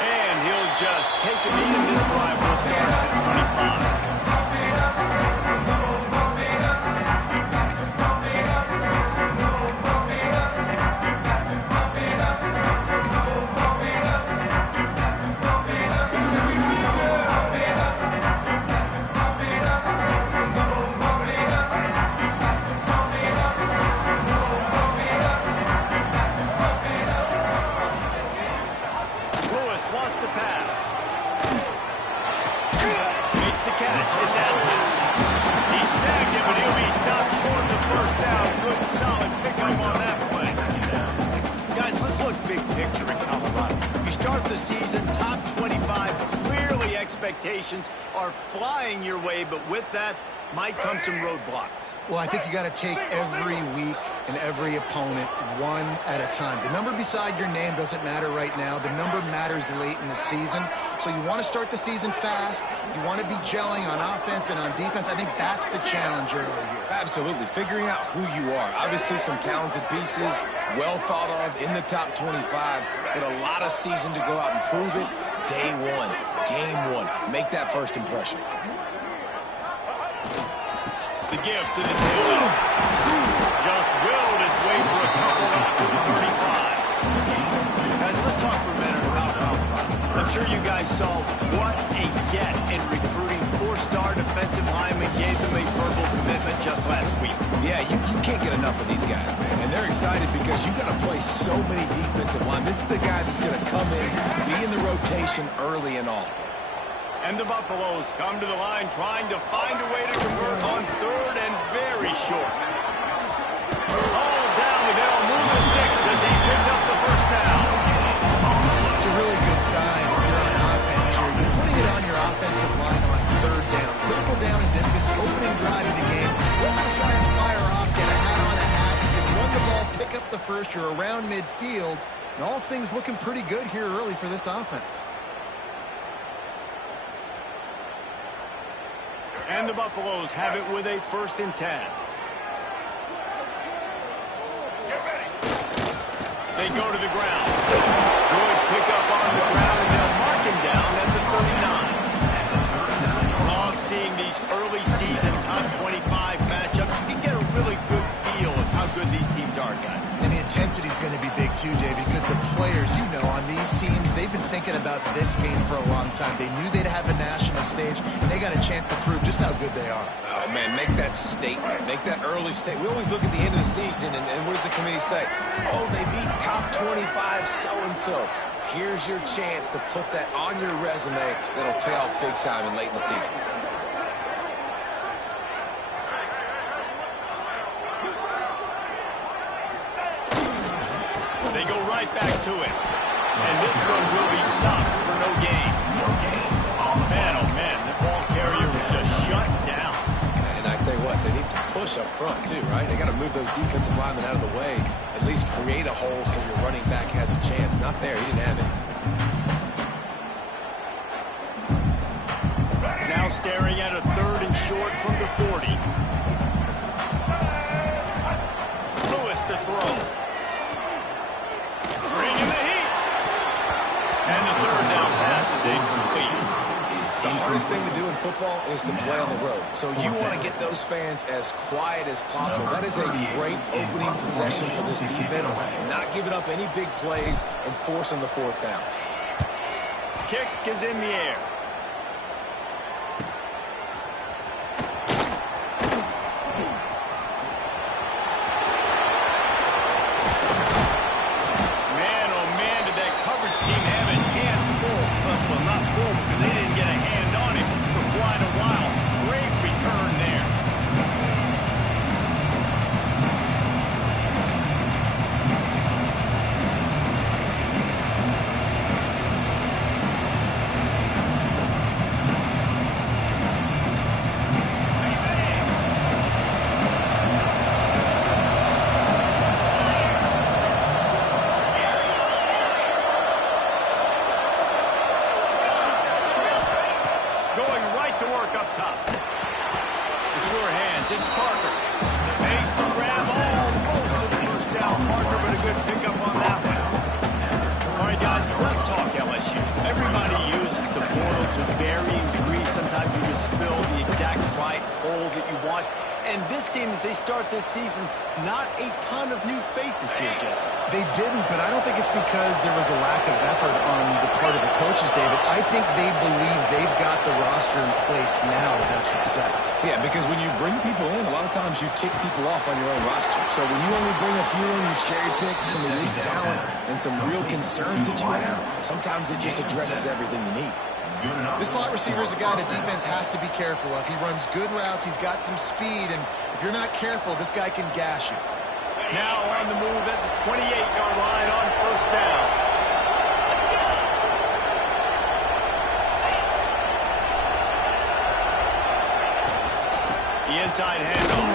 And he'll just take a knee, and this drive will start at 25. Expectations are flying your way, but with that might come some roadblocks. Well, I think you got to take every week and every opponent one at a time. The number beside your name doesn't matter right now. The number matters late in the season. So you want to start the season fast. You want to be gelling on offense and on defense. I think that's the challenge early here. Absolutely. Figuring out who you are. Obviously some talented pieces, well thought of in the top 25, but a lot of season to go out and prove it. Day one, game one. Make that first impression. The gift to the tail. Just willed his way for a couple out to the 35. Guys, let's talk for a minute about Colorado. I'm sure you guys saw what a get in recruiting. Four-star defensive lineman gave them a verbal commitment just last week. Yeah, you can't get enough of these guys, man. And they're excited because you got to play so many defensive line. This is the guy that's going to come in, be in the rotation early and often. And the Buffaloes come to the line trying to find a way to convert on third and very short. All down, and they'll move the sticks as he picks up the first down. It's a really good sign if you're on offense here. You're putting it on your offensive line on third down. Critical down and distance, opening drive of the game. Let those guys fire off, get a hat on a hat. You can run the ball, pick up the first. You're around midfield. And all things looking pretty good here early for this offense. And the Buffaloes have it with a 1st and 10. They go to the ground. Good pickup on the ground, and they'll mark him down at the 39. Love seeing these early season top 25 matchups. You can get a really good feel of how good these teams are, guys. And the intensity is going to be big too, David, because the players, you know, on these teams, they've been thinking about this game for a long time. They knew they'd have a national stage, and they got a chance to prove just how good they are. Oh, man, make that statement. Make that early statement. We always look at the end of the season, and what does the committee say? Oh, they beat top 25 so-and-so. Here's your chance to put that on your resume that'll pay off big time and late in the season. They go right back to it. And this one will be stopped for no gain. Man, oh man, the ball carrier was just shut down. And I tell you what, they need some push up front too, right? They got to move those defensive linemen out of the way, at least create a hole so your running back has a chance. Not there, he didn't have it. Now staring at a 3rd and short from the 40. Lewis to throw. Bringing the heat. And the 3rd down pass is incomplete. The hardest thing to do in football is to play on the road. So you want to get those fans as quiet as possible. That is a great opening possession for this defense. Not giving up any big plays and forcing the 4th down. Kick is in the air. And this team, as they start this season, not a ton of new faces here, Jesse. They didn't, but I don't think it's because there was a lack of effort on the part of the coaches, David. I think they believe they've got the roster in place now to have success. Yeah, because when you bring people in, a lot of times you tick people off on your own roster. So when you only bring a few in, you cherry-pick some elite talent and some real concerns that you have, sometimes it just addresses everything you need. This slot receiver is a guy the defense has to be careful of. He runs good routes. He's got some speed, and if you're not careful, this guy can gash you. Now on the move at the 28-yard line on first down. The inside handoff.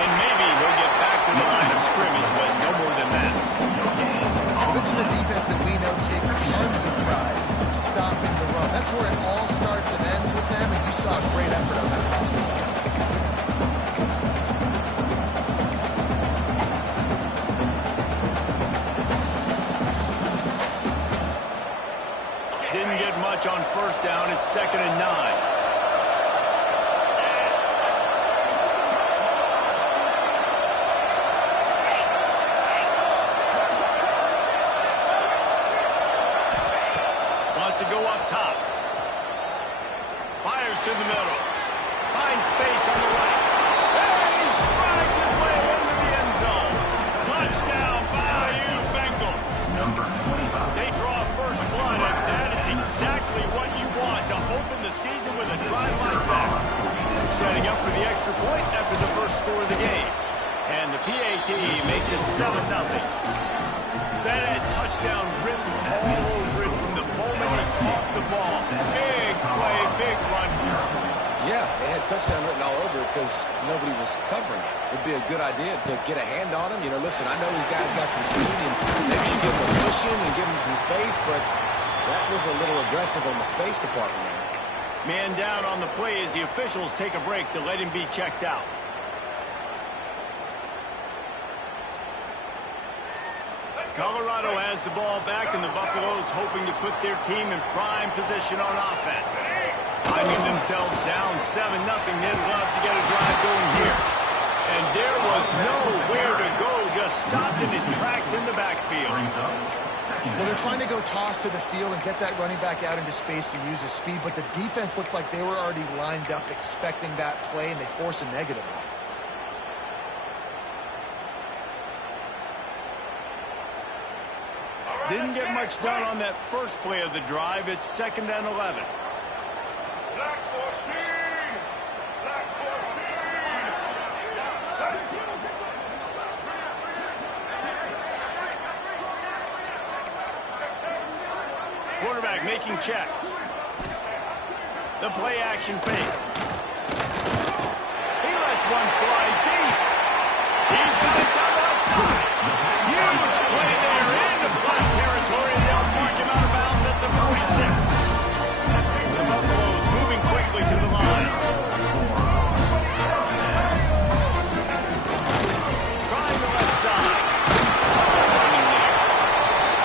And maybe he'll get back to the line of scrimmage, but no more than that. Well, this is a defense that we know takes tons of pride in stopping the run. That's where it all starts and ends with them, and you saw a great effort on that prospect. Didn't get much on first down. It's 2nd and 9. To go up top. Fires to the middle. Finds space on the right. And he strides his way into the end zone. Touchdown, Bayou Bengals. Number 25. They draw first blood, and that is exactly what you want to open the season with a drive like that. Setting up for the extra point after the first score of the game. And the PAT makes it 7-0. That had touchdown written all over it from the moment he caught the ball. Big play, big run. Yeah, it had touchdown written all over it because nobody was covering it. It'd be a good idea to get a hand on him. You know, listen, I know you guys got some speed, and maybe you give him a cushion and give him some space, but that was a little aggressive on the space department there. Man down on the play as the officials take a break to let him be checked out. Colorado has the ball back, and the Buffaloes hoping to put their team in prime position on offense. Finding themselves down 7-0, they'd love to get a drive going here. And there was nowhere to go, just stopped in his tracks in the backfield. Well, they're trying to go toss to the field and get that running back out into space to use his speed, but the defense looked like they were already lined up expecting that play, and they force a negative one. Didn't get much done on that first play of the drive. It's 2nd and 11. Black 14! Black 14! Quarterback making checks. The play action fake. He lets one fly deep. He's got it down outside. Huge play there into plus territory. They'll mark him out of bounds at the 46. The Buffaloes moving quickly to the line. Trying the left side.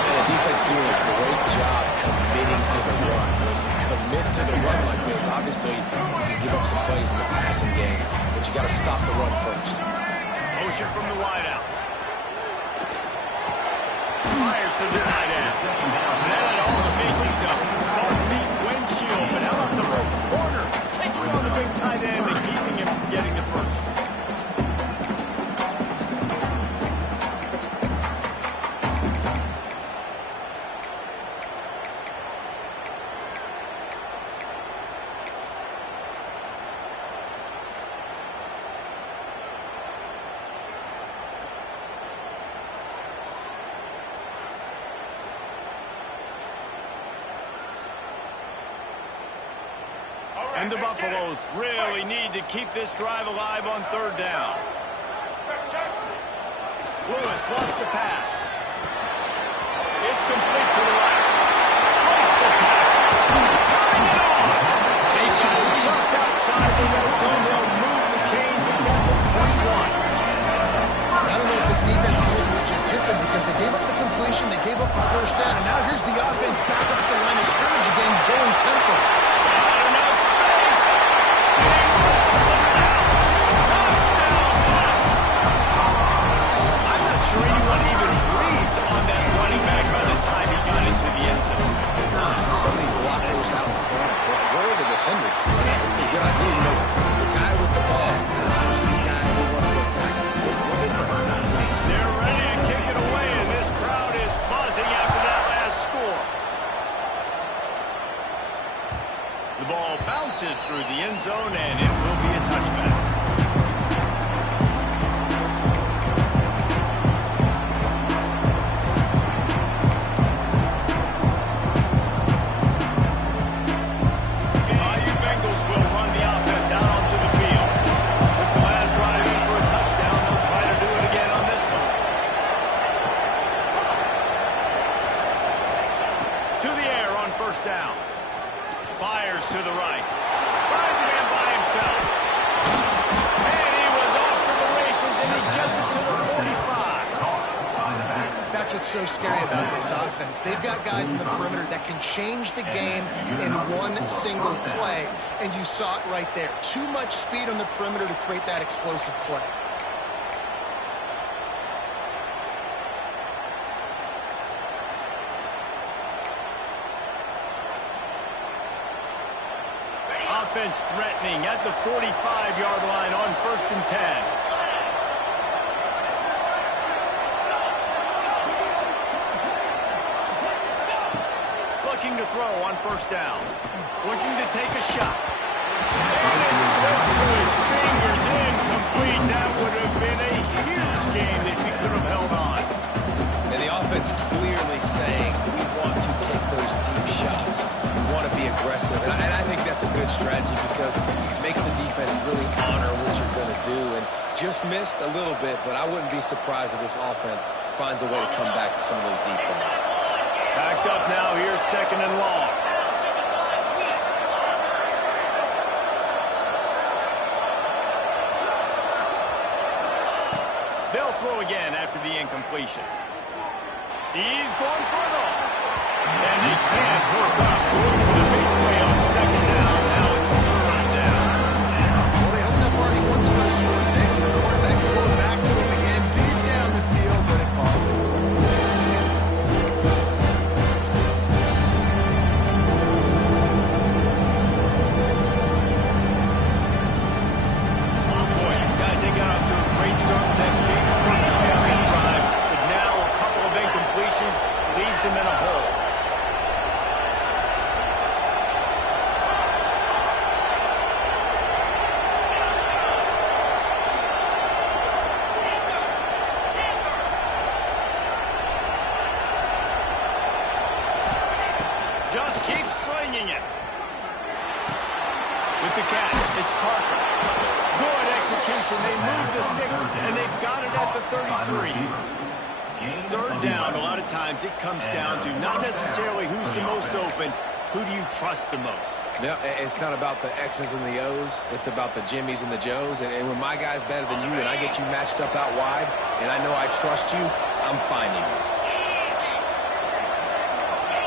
And the defense doing a great job committing to the run. Commit to the run like this. Obviously, you can give up some plays in the passing game, but you got to stop the run first. Motion from the wideout. Fires to the tight end. Net all the makings of deep windshield, but how about the rope corner? Taking on the big tight end and keeping him from getting the first. And the Buffaloes really need to keep this drive alive on 3rd down. Lewis wants to pass. It's complete to the right. Breaks the tackle. Turning it on. They've got him just outside the red zone. They'll move the chains. It's at the 21. I don't know if this defense knows what just hit them because they gave up the completion, they gave up the first down, and now here's the offense back up the line of scrimmage again, going tempo. Not enough space. Touchdown! The ball bounces through the end zone, and it will be a touchback. Down. Fires to the right. Finds a man by himself. And he was off to the races, and he gets it to the 45. That's what's so scary about this offense. They've got guys in the perimeter that can change the game in one single play, and you saw it right there. Too much speed on the perimeter to create that explosive play. Offense threatening at the 45-yard line on 1st and 10. Looking to throw on 1st down. Looking to take a shot. And it slips through his fingers, incomplete. That would have been a huge game if he could have held on. And the offense clearly saying, we want to take those deep shots. We want to be aggressive. And I think that's a good strategy because it makes the defense really honor what you're going to do. And just missed a little bit, but I wouldn't be surprised if this offense finds a way to come back to some of those deep things. Backed up now. Here's 2nd and long. They'll throw again after the incompletion. He's going for it all. And he can't hook up. Going for the big play on 2nd down. Now it's 3rd down. Well, they hooked up already once for a score today, so the quarterback's going back to him again, deep down the field, but it falls in. Boy, you guys, they got off to a great start with that big first play on this drive, but now a couple of incompletions leaves him in a hole. Just keep slinging it. With the catch, it's Parker. Good execution. They move the sticks, and they've got it at the 33. 3rd down, a lot of times it comes down to not necessarily who's the most open, who do you trust the most? Yeah, it's not about the X's and the O's. It's about the Jimmys and the Joes. And when my guy's better than you and I get you matched up out wide, and I know I trust you, I'm finding you.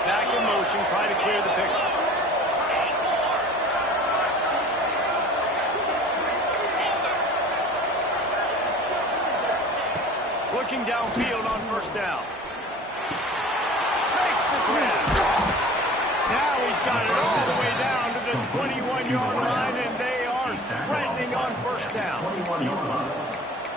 Back in motion, trying to clear the picture. Looking downfield on 1st down. Makes the grab. Now he's got it all the way down to the 21-yard line, and they are threatening on 1st down.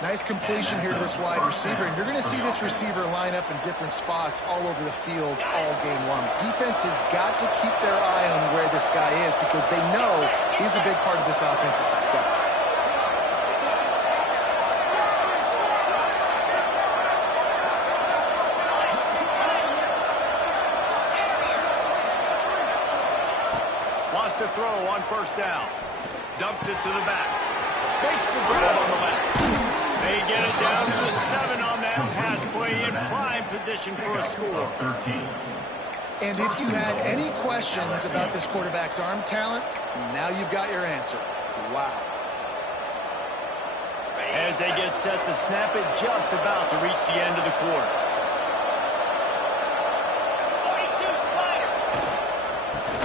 Nice completion here to this wide receiver, and you're going to see this receiver line up in different spots all over the field all game long. Defense has got to keep their eye on where this guy is because they know he's a big part of this offense's success. Wants to throw on 1st down. Dumps it to the back. Makes the grab on the left. They get it down to the 7 on that pass play in prime position for a score. And if you had any questions about this quarterback's arm talent, now you've got your answer. Wow. As they get set to snap it, just about to reach the end of the quarter.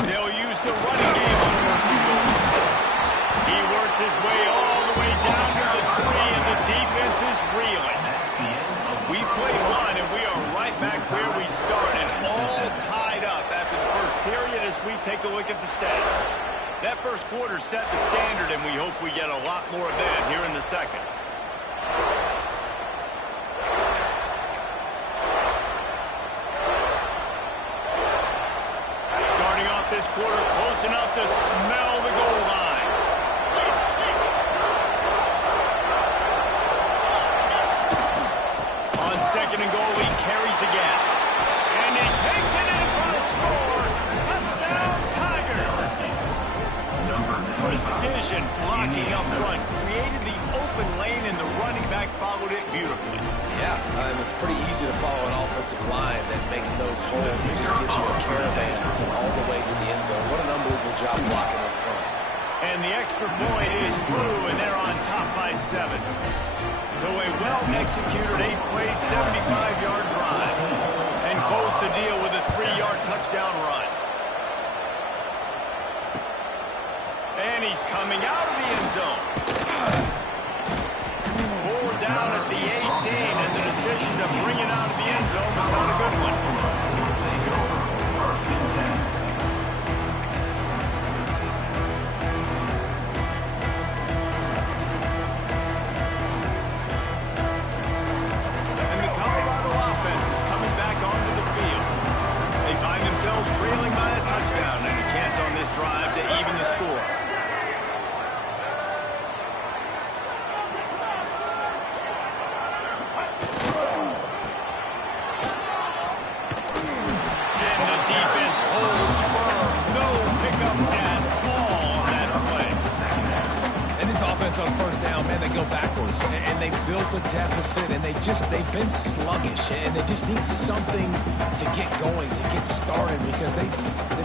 They'll use the running game on 1st and goal. He works his way all the way down to the 3, and the defense is reeling. We've played one, and we are right back where we started, all tied up after the first period as we take a look at the stats. That first quarter set the standard, and we hope we get a lot more of that here in the second. Starting off this quarter, close close enough to smell the goal line. On second and goal, he carries again. And he takes it in for a score. Touchdown, Tigers. Precision blocking up front. Created the open lane, and the running back followed it beautifully. Yeah, and it's pretty easy to follow an offensive line that makes those holes and just gives you a caravan all the way to the end zone. What an unbelievable job blocking up front. And the extra point is true, and they're on top by 7. So a well-executed 8-play, 75-yard drive. And close the deal with a 3-yard touchdown run. And he's coming out of the end zone. Pulled down at the 18, and the decision to bring it out of the end zone was not a good one. And the Colorado offense is coming back onto the field. They find themselves trailing by a touchdown and a chance on this drive to even the score. On first down, man, they go backwards, and they built a deficit, and they've been sluggish, and they just need something to get going, to get started, because they've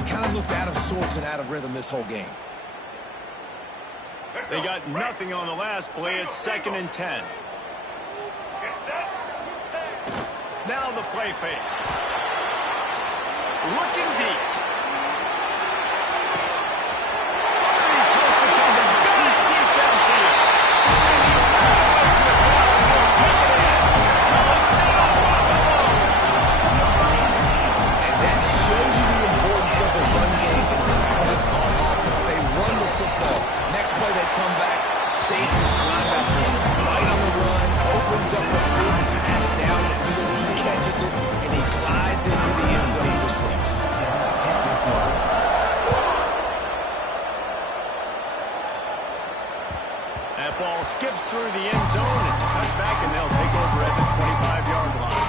kind of looked out of sorts and out of rhythm this whole game. They got nothing on the last play. It's 2nd and 10. Now the play fake. Looking deep. Safeties, linebackers, right on the run, opens up the big pass down the field. He catches it, and he glides into the end zone for 6. That ball skips through the end zone. It's a touchback, and they'll take over at the 25-yard line.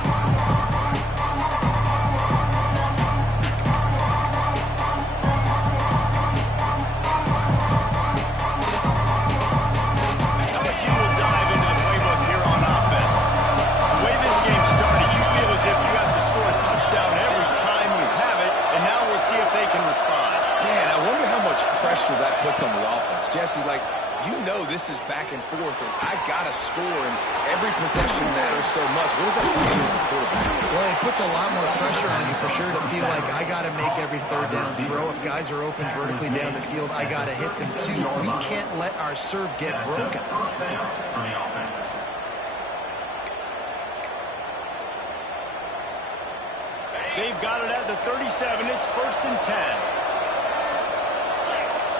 Pressure that puts on the offense. Jesse, like, you know this is back and forth, and I got to score, and every possession matters so much. What does that do to you as a quarterback? Well, it puts a lot more pressure on you for sure to feel like I got to make every third down throw. If guys are open vertically down the field, I got to hit them too. We can't let our serve get broken. They've got it at the 37. It's 1st and 10.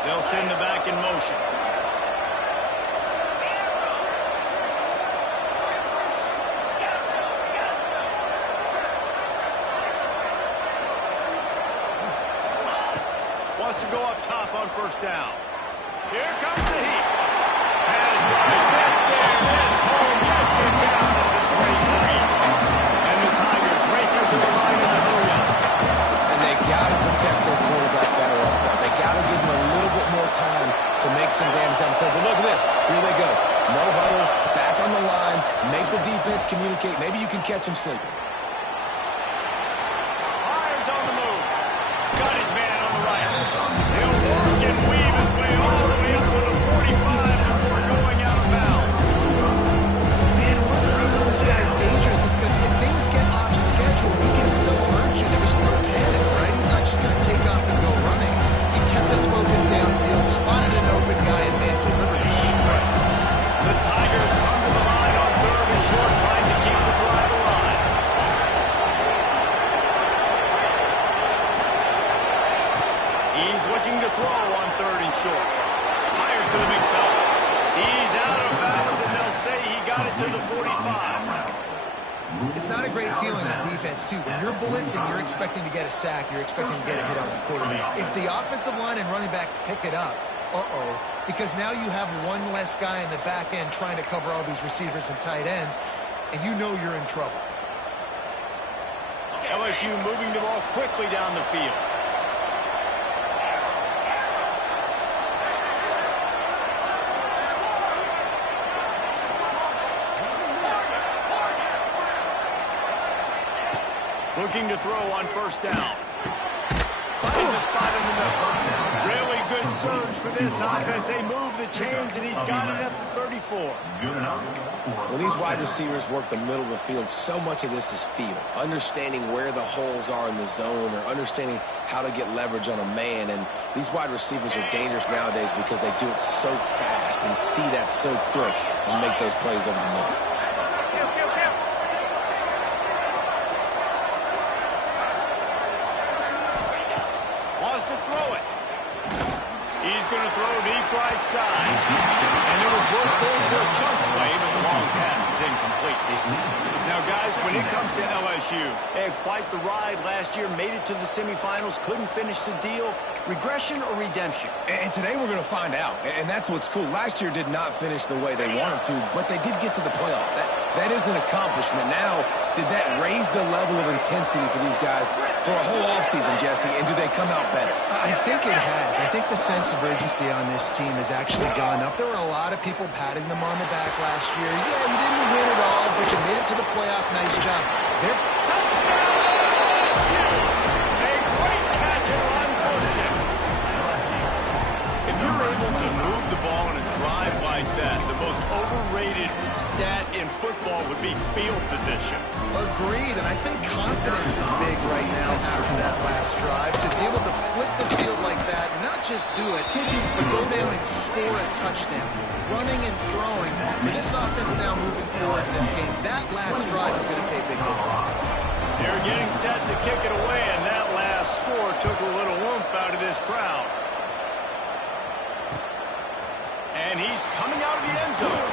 They'll send the back in motion. Wants to go up top on first down. Here comes the heat. Has Rice, gets there, gets home, gets it down at the 23. And the Tigers racing to the line in the hurry up. And they got to protect their quarterback better up front. They got to give him a little bit more time to make some damage down the field. But look at this. Here they go. No huddle, back on the line, make the defense communicate. Maybe you can catch him sleeping. Irons on the move. Got his man on the right. He'll work and weave his way all the way up to the 45 before going out of bounds. Man, one of the reasons this guy's dangerous is because if things get off schedule, he can still hurt you. There was no panic, right? He's not just going to take off and go running. He kept his focus downfield, spotted an open guy, and man delivered a strike. The Tigers come to the line on 3rd and short, trying to keep the drive alive. He's looking to throw on 3rd and short. Fires to the big fella. He's out of bounds, and they'll say he got it to the 45. It's not a great feeling on defense, too. When you're blitzing, you're expecting to get a sack. You're expecting to get a hit on the quarterback. If the offensive line and running backs pick it up, because now you have one less guy in the back end trying to cover all these receivers and tight ends, and you know you're in trouble. LSU moving the ball quickly down the field. Looking to throw on first down. Finds a spot in the middle. Really good surge for this offense. They move the chains, and he's got it at the 34. When these wide receivers work the middle of the field, so much of this is feel. Understanding where the holes are in the zone, or understanding how to get leverage on a man. And these wide receivers are dangerous nowadays because they do it so fast and see that so quick and make those plays over the middle. Right side. And it was worth going for a chunk play, but the long pass is incomplete. Now, guys, when it comes to LSU, they had quite the ride last year, made it to the semifinals, couldn't finish the deal. Regression or redemption? And today we're going to find out. And that's what's cool. Last year did not finish the way they wanted to, but they did get to the playoff. That is an accomplishment. Now, did that raise the level of intensity for these guys for a whole offseason, Jesse? And do they come out better? I think it has. I think the sense of urgency on this team has actually gone up. There were a lot of people patting them on the back last year. Yeah, you didn't win it all, but you made it to the playoff. Nice job. A great catch and run for 6. If you're able to move the ball in a drive like that, the most overrated stat in football would be field position. Agreed, and I think confidence is big right now after that last drive. To be able to flip the field like that, not just do it, but go down and score a touchdown. Running and throwing. For this offense now moving forward in this game, that last drive is going to pay big dividends. They're getting set to kick it away, and that last score took a little oomph out of this crowd. And he's coming out of the end zone.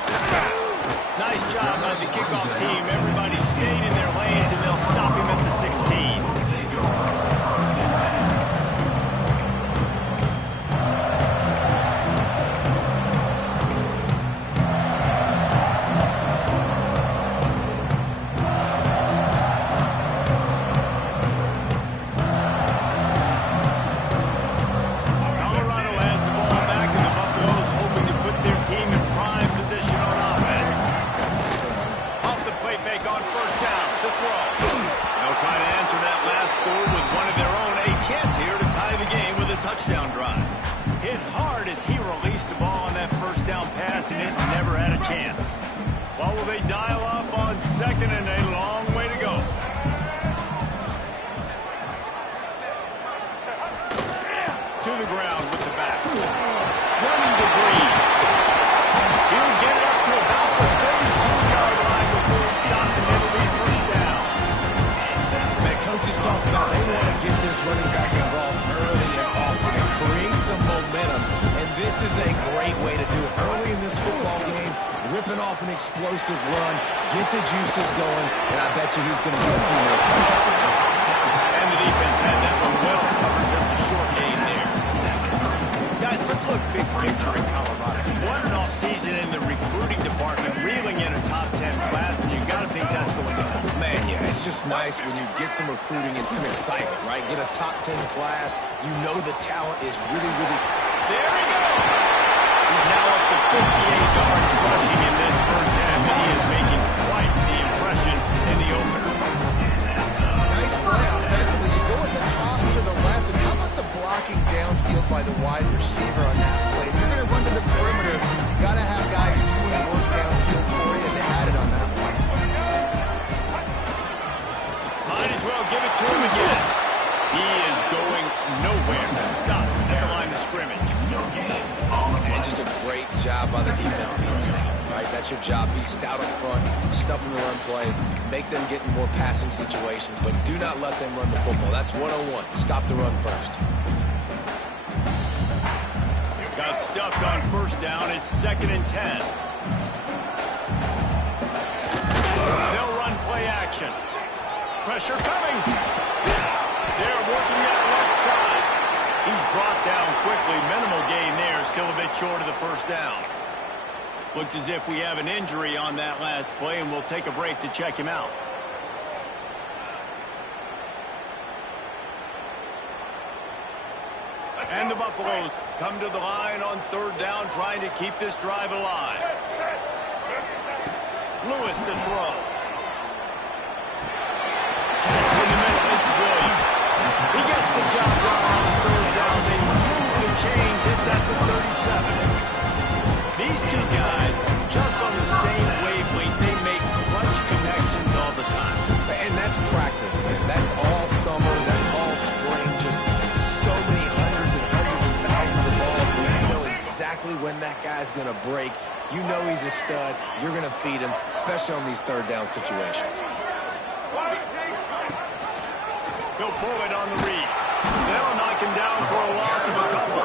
Nice job by the kickoff team. Everybody stayed in their lanes, and they'll stop him at the 16. Touchdown drive. Hit hard as he released the ball on that first down pass, and it never had a chance. Well, will they dial up on second, and a long way to go. To the ground with the back. Running to Green. He'll get it up to about the 32-yard line before he stopped, and it'll be first down. Man, coaches talked about they want to get this running back involved early and often and create some momentum, and this is a great way to do it. Early in this football game, ripping off an explosive run, get the juices going, and I bet you he's going to get a few more touchdowns. And the defense had that one well covered, just a short gain there. Guys, let's look big picture in Colorado. What an offseason in the recruiting department, reeling in a top 10 class, and you got to think that's going to happen. Man, yeah, it's just nice when you get some recruiting and some excitement, right? Get a top 10 class. You know the talent is really, really... There he goes! He's now up to 58 yards rushing in this first half, and he is making quite the impression in the opener. Nice play offensively. You go with the toss to the left, and how about the blocking downfield by the wide receiver on that play? If you're going to run to the perimeter, you got to have guys doing work downfield for you, and they had it on that play. Might as well give it to him again. He is going nowhere. Stop at the line of scrimmage. And just a great job by the defense being stout, right? That's your job. Be stout up front, stuff in the run play, make them get in more passing situations, but do not let them run the football. That's 101. Stop the run first. Got stuffed on first down. It's 2nd and 10. They'll run play action. action. Pressure coming. They're working that left side. He's brought down quickly. Minimal gain there. Still a bit short of the first down. Looks as if we have an injury on that last play, and we'll take a break to check him out. And the Buffaloes come to the line on third down, trying to keep this drive alive. Lewis to throw. Catch in the middle, it's Williams. He gets the job done on third down. They move the chains. It's at the 37. These two guys, just on the same wavelength, they make clutch connections all the time. And that's practice, man. That's all summer. That's all spring. Just so many hundreds and thousands of balls. We know exactly when that guy's going to break. You know he's a stud. You're going to feed him, especially on these third down situations. He'll pull it on the read. They'll knock him down for a loss of a couple.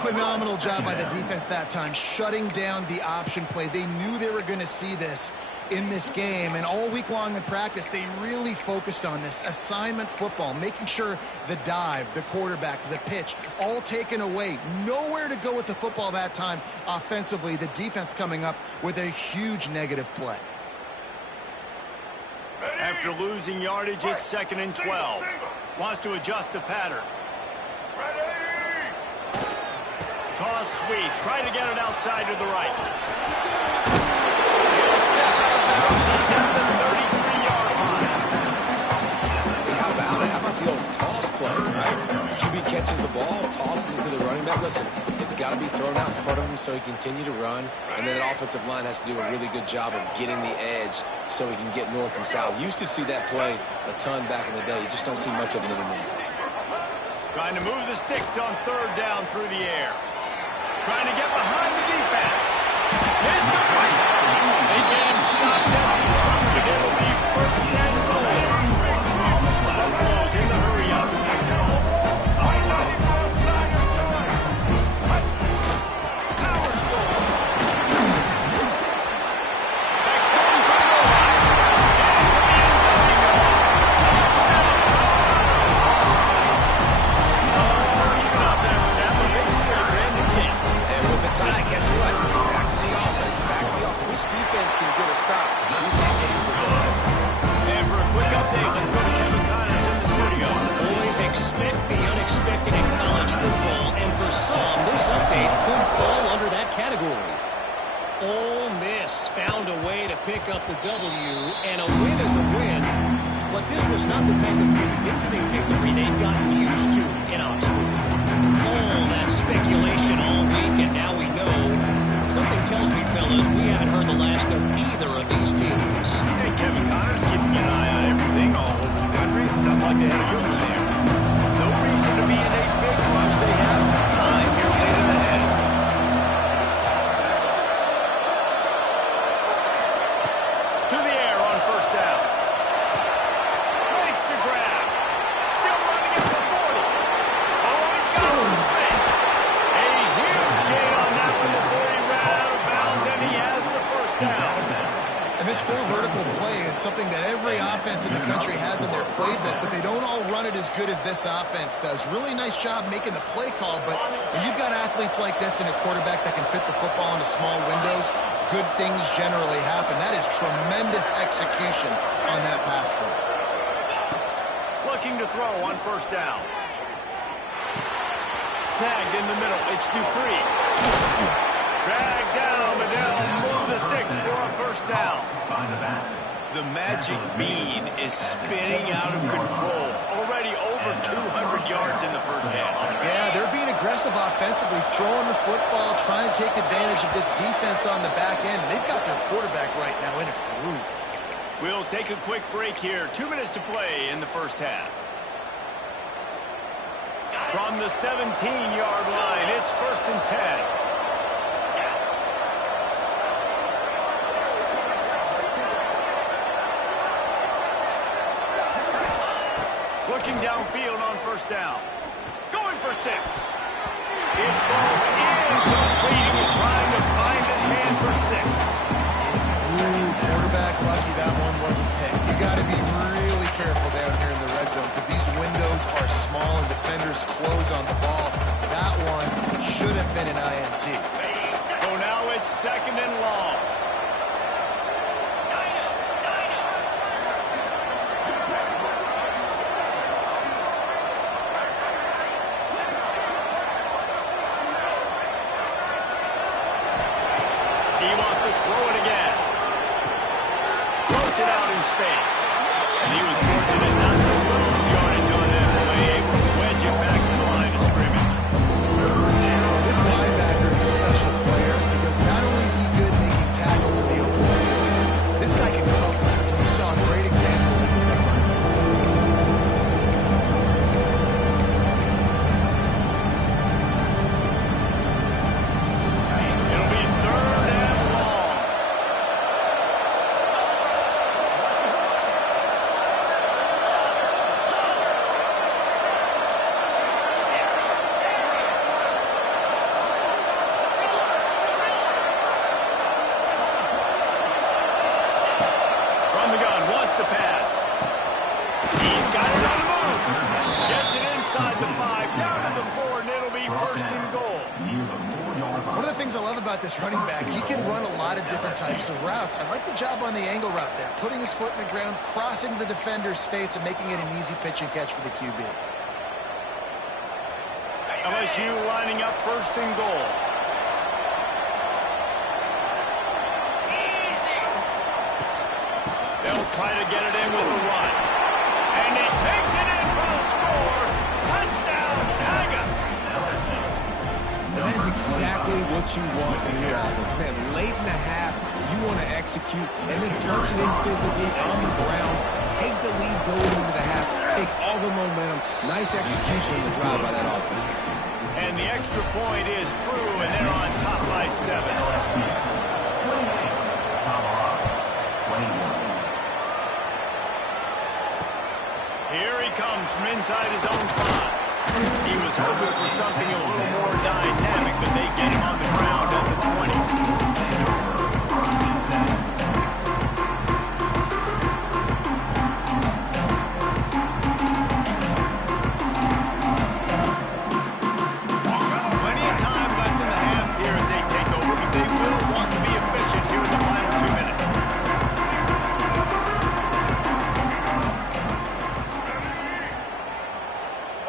Phenomenal job by the defense that time, shutting down the option play. They knew they were going to see this in this game, and all week long in practice, they really focused on this assignment football, making sure the dive, the quarterback, the pitch, all taken away. Nowhere to go with the football that time offensively. The defense coming up with a huge negative play. After losing yardage, it's 2nd and 12. Wants to adjust the pattern. Toss sweep. Try to get it outside to the right. He'll step out of bounds. He's at the 33-yard line. How about the old toss play, right? QB catches the ball, tosses it to the running back. Listen, it's got to be thrown out in front of him so he can continue to run. And then the offensive line has to do a really good job of getting the edge so he can get north and south. You used to see that play a ton back in the day. You just don't see much of it anymore. Trying to move the sticks on third down through the air. Trying to get behind the defense. It's complete. They get him stopped at the target. It'll be 1st and goal. Buffalo's in the hurry up. Power score. Next going for the goal line. Into the end zone he goes. Touchdown, Colorado. Even up there with that one. Basically ran the game. And with the tie, guess what? Back to the offense. Which defense can get a stop? These offenses are good. And for a quick update, let's go to Kevin Connors in the studio. Always expect the unexpected in college football, and for some, this update could fall under that category. Ole Miss found a way to pick up the W, and a win is a win, but this was not the type of convincing victory they've gotten used to in Oxford. All that speculation all week, and now we know. Something tells me, fellas, we haven't heard the last of either of these teams. Hey, Kevin Connors keeping an eye on everything all over the country. It sounds like they had a good one there. No reason to be in a big rush. They have some time here late in the half. To the air on 1st down. Makes the grab. Still running it for 40. Oh, he's got some space. A huge gain on that one before he ran out of bounds, and he has the 1st down. And this full vertical play is something that every offense in the country has in their playbook, but they don't all run it as good as this offense does. Really nice job making the play call, but when you've got athletes like this and a quarterback that can fit the football into small windows, good things generally happen. That is tremendous execution on that pass play. Looking to throw on 1st down. Snagged in the middle. It's Dupree. Dragged down, but they'll move the sticks for a 1st down. The magic bean is spinning out of control. Already over 200 yards in the 1st half. Yeah, they're being aggressive offensively, throwing the football, trying to take advantage of this defense on the back end. They've got their quarterback right now in a groove. We'll take a quick break here. 2 minutes to play in the 1st half. From the 17-yard line, it's 1st and 10. Looking downfield on 1st down. Going for 6. It falls incomplete. He was trying to find his hand for 6. Quarterback lucky that one wasn't picked. You got to be really careful down here in the red zone because these windows are small and defenders close on the ball. That one should have been an INT. So now it's 2nd and long. He wants to throw it again. Throws it out in space. And he was fortunate not to lose yardage on that play, able to wedge it back to the line of scrimmage. This linebacker is a special player because not only is he good making tackles in the open field, this guy can cover. And you saw a great example of it. It'll be 3rd and long. From the gun, wants to pass. He's got it on the move. Gets it inside the 5, down to the 4, and it'll be 1st and goal. One of the things I love about this running back, he can run a lot of different types of routes. I like the job on the angle route there, putting his foot in the ground, crossing the defender's face, and making it an easy pitch and catch for the QB. LSU lining up 1st and goal. They'll try to get it in with a run. And he takes it in for the score. Touchdown, Tigers. That is exactly what you want from your offense. Man, late in the half, you want to execute and then punch it in physically on the ground. Take the lead going into the half. Take all the momentum. Nice execution on the drive by that offense. And the extra point is true, and they're on top by 7. Here he comes from inside his own 5. He was hoping for something a little more dynamic, but they get him on the ground at the 20. Plenty of time left in the half here as they take over, but they will want to be efficient here in the final 2 minutes.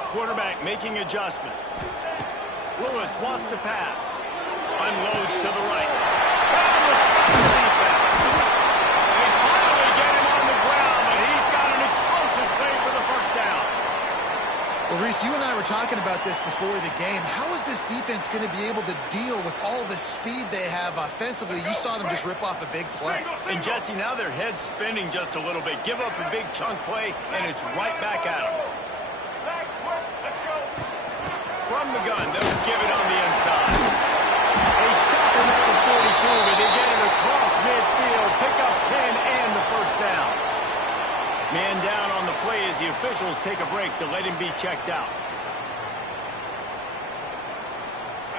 Quarterback making adjustments. Lewis wants to pass. Unloads to the right. And the special defense. They finally get him on the ground, but he's got an explosive play for the 1st down. Well, Reese, you and I were talking about this before the game. How is this defense going to be able to deal with all the speed they have offensively? You saw them just rip off a big play. And Jesse, now their head's spinning just a little bit. Give up a big chunk play, and it's right back at them. From the gun, they'll give it on the inside. They stop him at the 42, but they get it across midfield, pick up 10 and the 1st down. Man down on the play as the officials take a break to let him be checked out.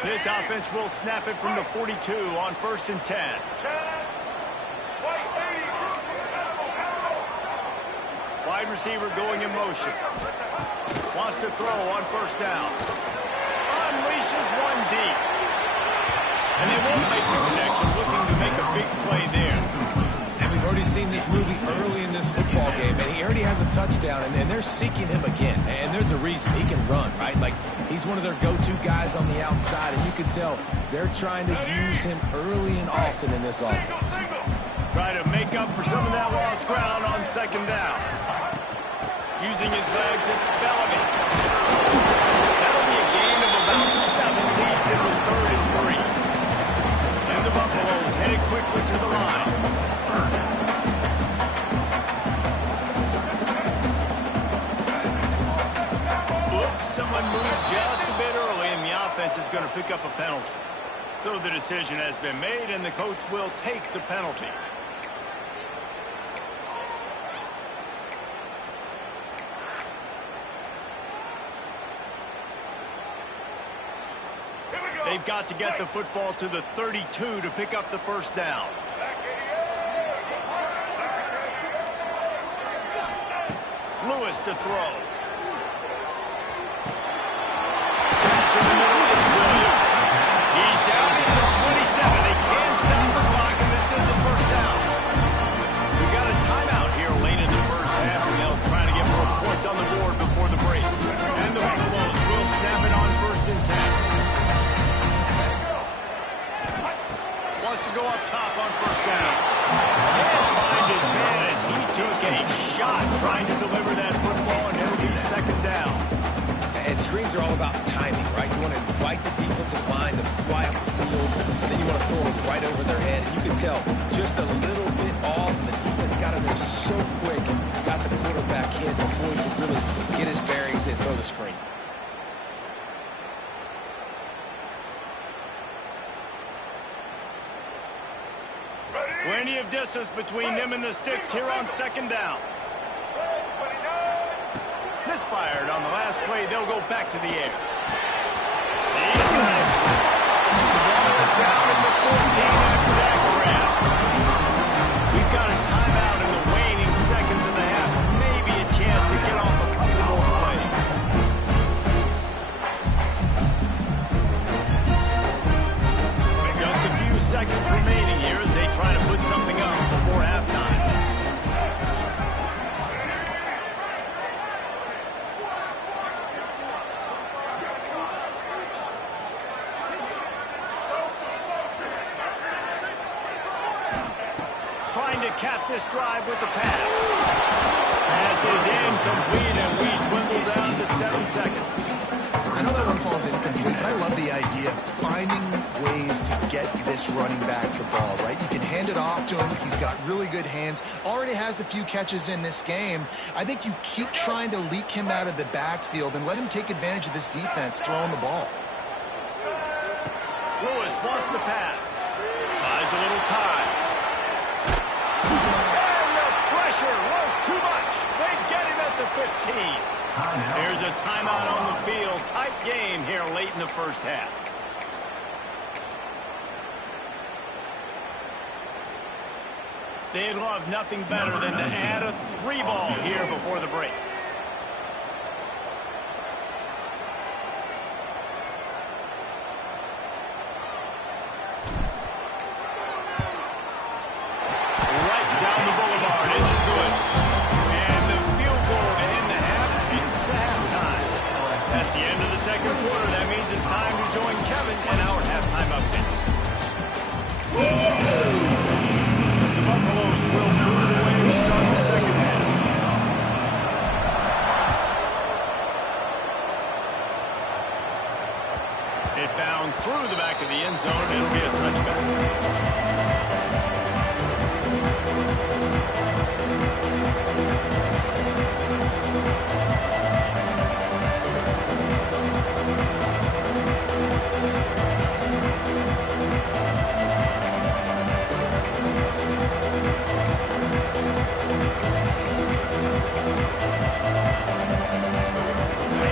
This offense will snap it from the 42 on 1st and 10. Wide receiver going in motion. Wants to throw on 1st down. Unleashes one deep. And they won't make the connection, looking to make a big play there. And we've already seen this movie early in this football game, and he already has a touchdown, and they're seeking him again. And there's a reason. He can run, right? Like, he's one of their go-to guys on the outside, and you can tell they're trying to use him early and often in this offense. Try to make up for some of that lost ground on 2nd down. Using his legs, it's Bellamy. That'll be a gain of about 7, leads in the 3rd and 3. And the Buffaloes headed quickly to the line. Oops, someone moved just a bit early, and the offense is going to pick up a penalty. So the decision has been made, and the coach will take the penalty. They've got to get the football to the 32 to pick up the 1st down. Lewis to throw. Catch in the middle is Williams. He's down into the 27. They can stop the clock, and this is a first down. We got a timeout here late in the first half, and they'll try to get more points on the board before the break. And the Buffaloes will snap it on 1st and 10. Wants to go up top on 1st down. Can't find his man as he took a shot trying to deliver that football, and it'll be 2nd down. And screens are all about timing, right? You want to invite the defensive line to fly up the field, and then you want to throw it right over their head. And you can tell just a little bit off, and the defense got in there so quick, got the quarterback hit before he could really get his bearings and throw the screen. Plenty of distance between them and the sticks here on 2nd down. Misfired on the last play. They'll go back to the air. He's got it. The ball is down at the 14 after that grab. We've got a timeout in the waning seconds of the half. Maybe a chance to get off a couple more plays. Just a few seconds remaining here as they try to put something up before halftime. Trying to cap this drive with the pass. Pass is incomplete, and we dwindle down to 7 seconds. I know that one falls incomplete, but I love the idea of finding ways to get this running back the ball, right? You can hand it off to him. He's got really good hands. Already has a few catches in this game. I think you keep trying to leak him out of the backfield and let him take advantage of this defense throwing the ball. Lewis wants to pass. Buys a little time. And the pressure was too much. They get him at the 15. There's a timeout on the field. Tight game here late in the first half. They'd love nothing better than to add a 3-ball here before the break. Right down the boulevard. It's good. And the field goal to end the half. It's the halftime. That's the end of the 2nd quarter. That means it's time to join Kevin in our halftime update. The Buffaloes will move away to start the 2nd half. It bounds through the back of the end zone. It'll be a touchback.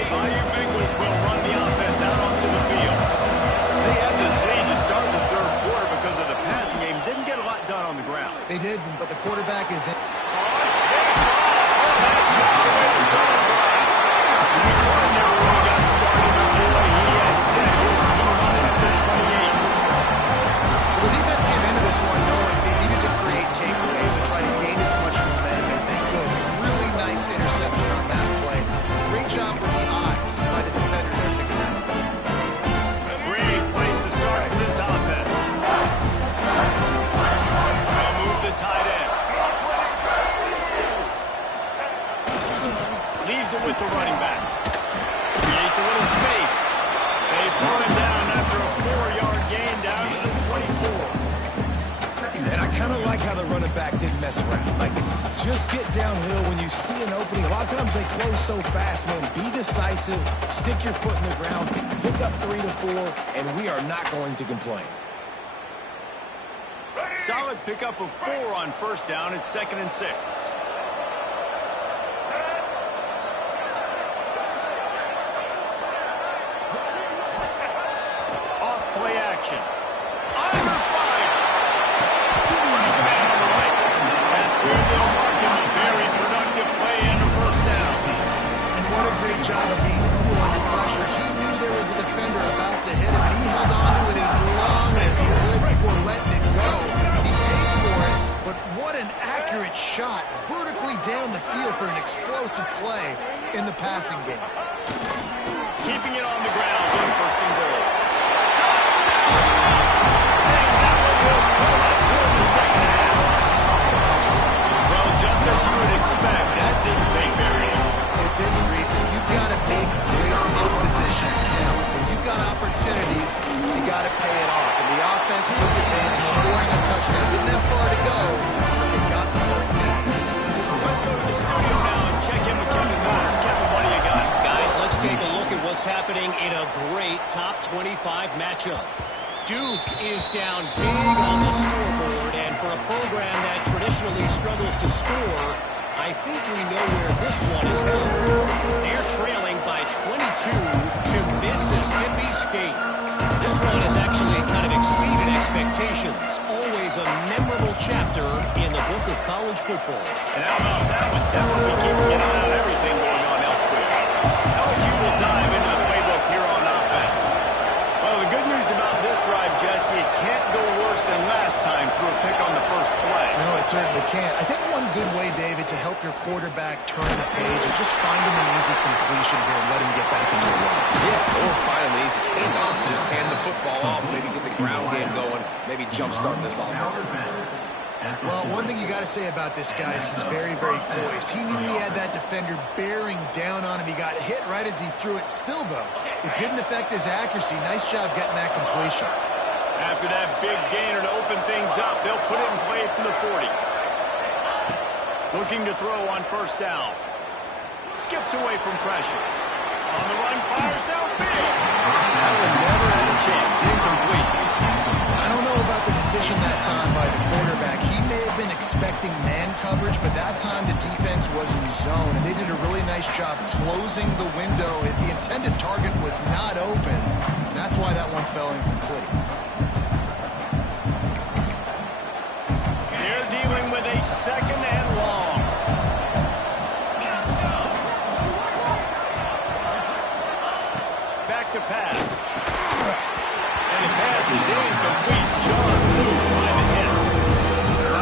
Bayou Bengals will run the offense out onto the field. They had this lead to start the 3rd quarter because of the passing game. Didn't get a lot done on the ground. They did, but the quarterback is in. The defense came into this one knowing they needed to create takeaways and try to gain as much momentum as they could. Really nice interception on that play. Great job with the eyes by the defender there at the ground. Great place to start for this offense. They'll move the tight end. Leaves it with the running back. Creates a little space. They pull him down after a 4-yard gain down to the 24. And I kind of like how the running back didn't mess around. Like, just get downhill when you see an opening. A lot of times they close so fast, man. Be decisive, stick your foot in the ground, pick up 3 to 4, and we are not going to complain. Solid pickup of 4 on 1st down. It's 2nd and 6. Off play action. Under fire. Right man on the right. That's where they'll mark him. A very productive play and a 1st down. shot vertically down the field for an explosive play in the passing game. Keeping it on the ground on first and goal. And that one will pull up in the second half. Well, just as you would expect, that didn't take very long. It didn't, Reese. You've got to make great field position count. When you've got opportunities, you got to pay it off. And the offense took advantage, scoring a touchdown. Didn't have far to go, but they got the points they needed. Let's go to the studio now and check in with Kevin Myers. Kevin, what do you got? Guys, let's take a look at what's happening in a great top 25 matchup. Duke is down big on the scoreboard, and for a program that traditionally struggles to score, I think we know where this one is headed. They're trailing by 22 to Mississippi State. This one has actually kind of exceeded expectations. Always a memorable chapter in the book of college football. And how about that one? Definitely keeping an eye on everything going on elsewhere. LSU will dive into the playbook here on offense. Well, the good news about this drive, Jesse, it can't go worse than last time through a pick on the first play. No, it certainly can't. I think one good way, David, to help your quarterback turn the page is just find him an easy completion here and let him get back into the run. Yeah, or find an easy handoff. Just hand the football off, maybe get the ground game going, maybe jumpstart this offense. Well, one thing you got to say about this guy is he's very, very poised. He knew he had that defender bearing down on him. He got hit right as he threw it. Still, though, it didn't affect his accuracy. Nice job getting that completion. After that big gainer to open things up, they'll put it in play from the 40. Looking to throw on first down. Skips away from pressure. On the run, fires downfield. That one never had a chance. Incomplete. I don't know about the decision that time by the quarterback. He may have been expecting man coverage, but that time the defense was in zone, and they did a really nice job closing the window. The intended target was not open. That's why that one fell incomplete. They're dealing with a second and long. Back to pass. And the pass is incomplete. John loose by the hit.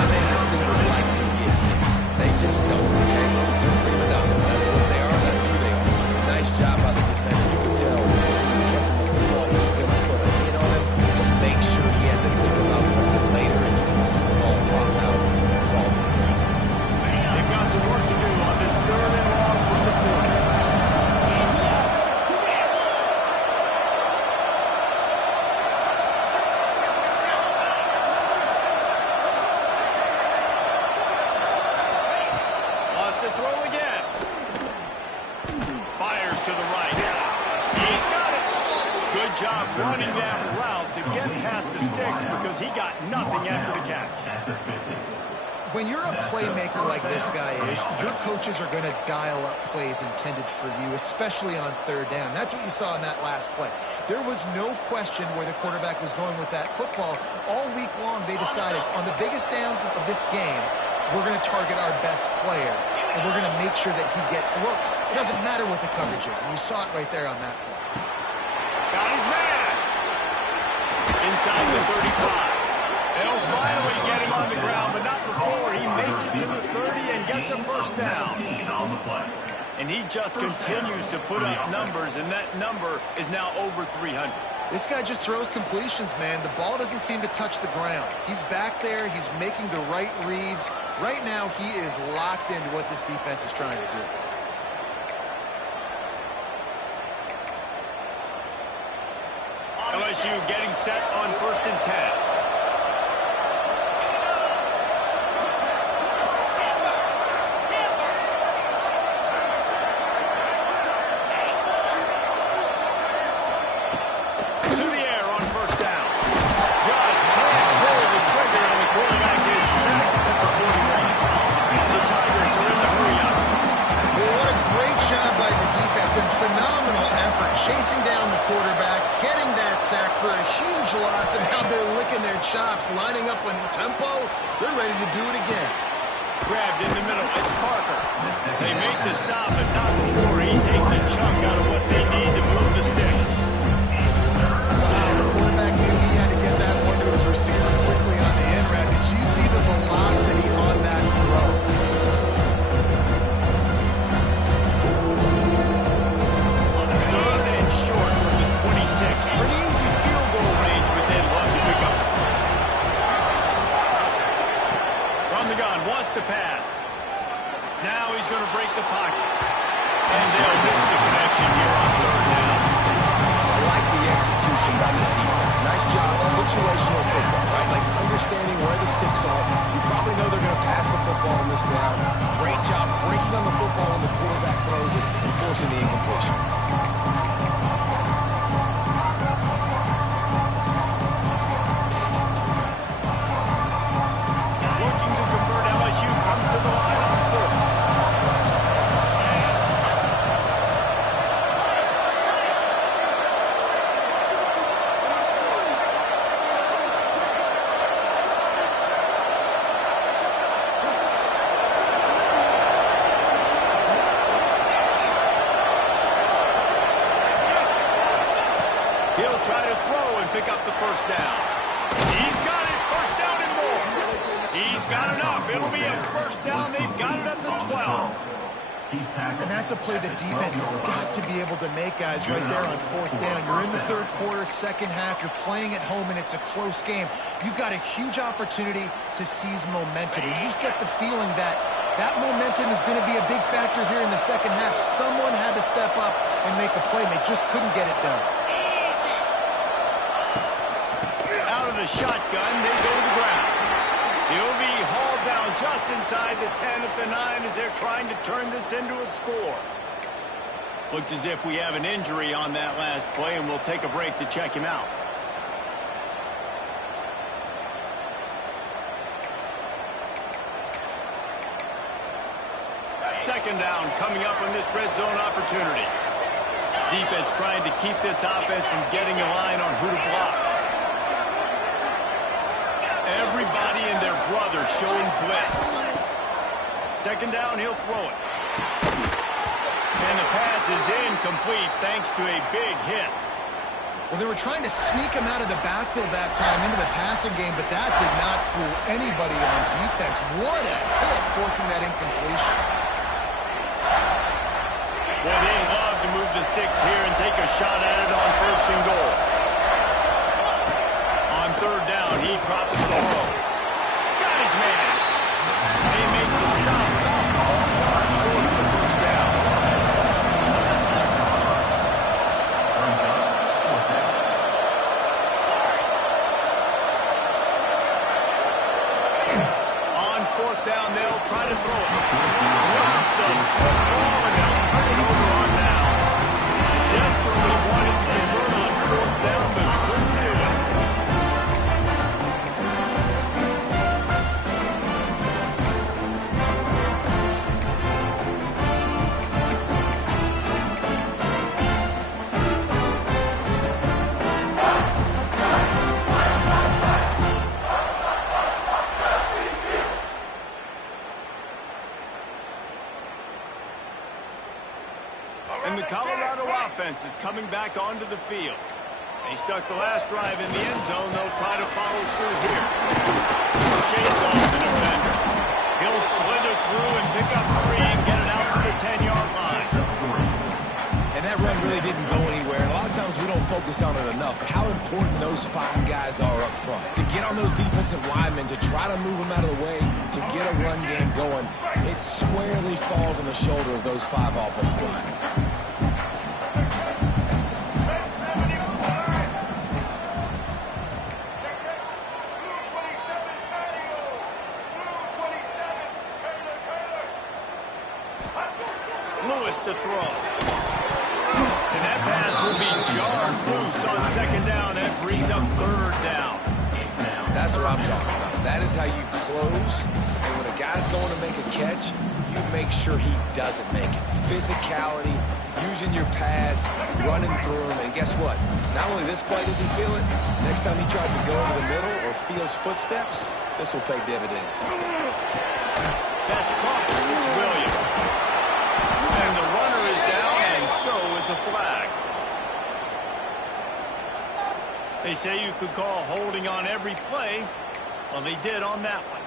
They receivers like to get hit. They just don't. Okay? They're prima donnas. That's what they are. That's who they are. Nice job by the defender. You can tell he's catching the football. He was going to put a hit on it to make sure he had to think about something later, and you can see the ball pop out and fall to the ground. They've got some work to do on this third and long from the 40. Throw again. Fires to the right. He's got it. Good job running that route to get past the sticks because he got nothing after the catch. When you're a playmaker like this guy is, your coaches are going to dial up plays intended for you, especially on third down. That's what you saw in that last play. There was no question where the quarterback was going with that football. All week long, they decided on the biggest downs of this game, we're going to target our best player, and we're going to make sure that he gets looks. It doesn't matter what the coverage is, and you saw it right there on that play. Got his man. Inside the 35. They'll finally get him on the ground, but not before he makes it to the 30 and gets a first down. And he just continues to put up numbers, and that number is now over 300. This guy just throws completions, man. The ball doesn't seem to touch the ground. He's back there. He's making the right reads. Right now, he is locked into what this defense is trying to do. LSU getting set on first and 10. Chasing down the quarterback, getting that sack for a huge loss, and now they're licking their chops, lining up in tempo. They're ready to do it again. Grabbed in the middle, it's Parker. They make the stop, but not before he takes a chunk out of what they need to move the sticks. Wow, the quarterback knew he had to get that one to his receiver quickly on the end route. Did you see the velocity on that throw? He'll try to throw and pick up the first down. He's got it. First down and more. He's got enough. It'll be a first down. They've got it at the 12. And that's a play the defense has got to be able to make, guys, right there on fourth down. You're in the third quarter, second half. You're playing at home, and it's a close game. You've got a huge opportunity to seize momentum. You just get the feeling that that momentum is going to be a big factor here in the second half. Someone had to step up and make a play, and they just couldn't get it done. Out of the shotgun, they go to the ground. He'll be hauled down just inside the 10 at the 9 as they're trying to turn this into a score. Looks as if we have an injury on that last play, and we'll take a break to check him out. Second down coming up on this red zone opportunity. Defense trying to keep this offense from getting a line on who to block. Everybody and their brother showing blitz. Second down, he'll throw it. And the pass is incomplete thanks to a big hit. Well, they were trying to sneak him out of the backfield that time into the passing game, but that did not fool anybody on defense. What a hit, forcing that incompletion. Well, they love to move the sticks here and take a shot at it on first and goal. On third down, he drops the ball. Got his man. They make the stop about 4 yards short of the first down. On fourth down, they'll try to throw it. Drop the football, and they'll turn it over on downs. Desperately wanted to convert on fourth down, but couldn't do it. And the Colorado offense is coming back onto the field. They stuck the last drive in the end zone. They'll try to follow suit here. Chase off the defender. He'll slither through and pick up 3 and get it out to the 10-yard line. And that run really didn't go anywhere. And a lot of times we don't focus on it enough. But how important those 5 guys are up front. To get on those defensive linemen, to try to move them out of the way, to get a run game going, it squarely falls on the shoulder of those 5 offensive linemen. Lewis to throw. And that pass will be jarred loose on second down. That brings up third down. That's what I'm talking about. That is how you close. And when a guy's going to make a catch, you make sure he doesn't make it. Physicality, using your pads, running through them. And guess what? Not only this play does he feel it, next time he tries to go over the middle or feels footsteps, this will pay dividends. That's caught. It's Williams. And the runner is down, and so is a flag. They say you could call holding on every play. Well, they did on that one.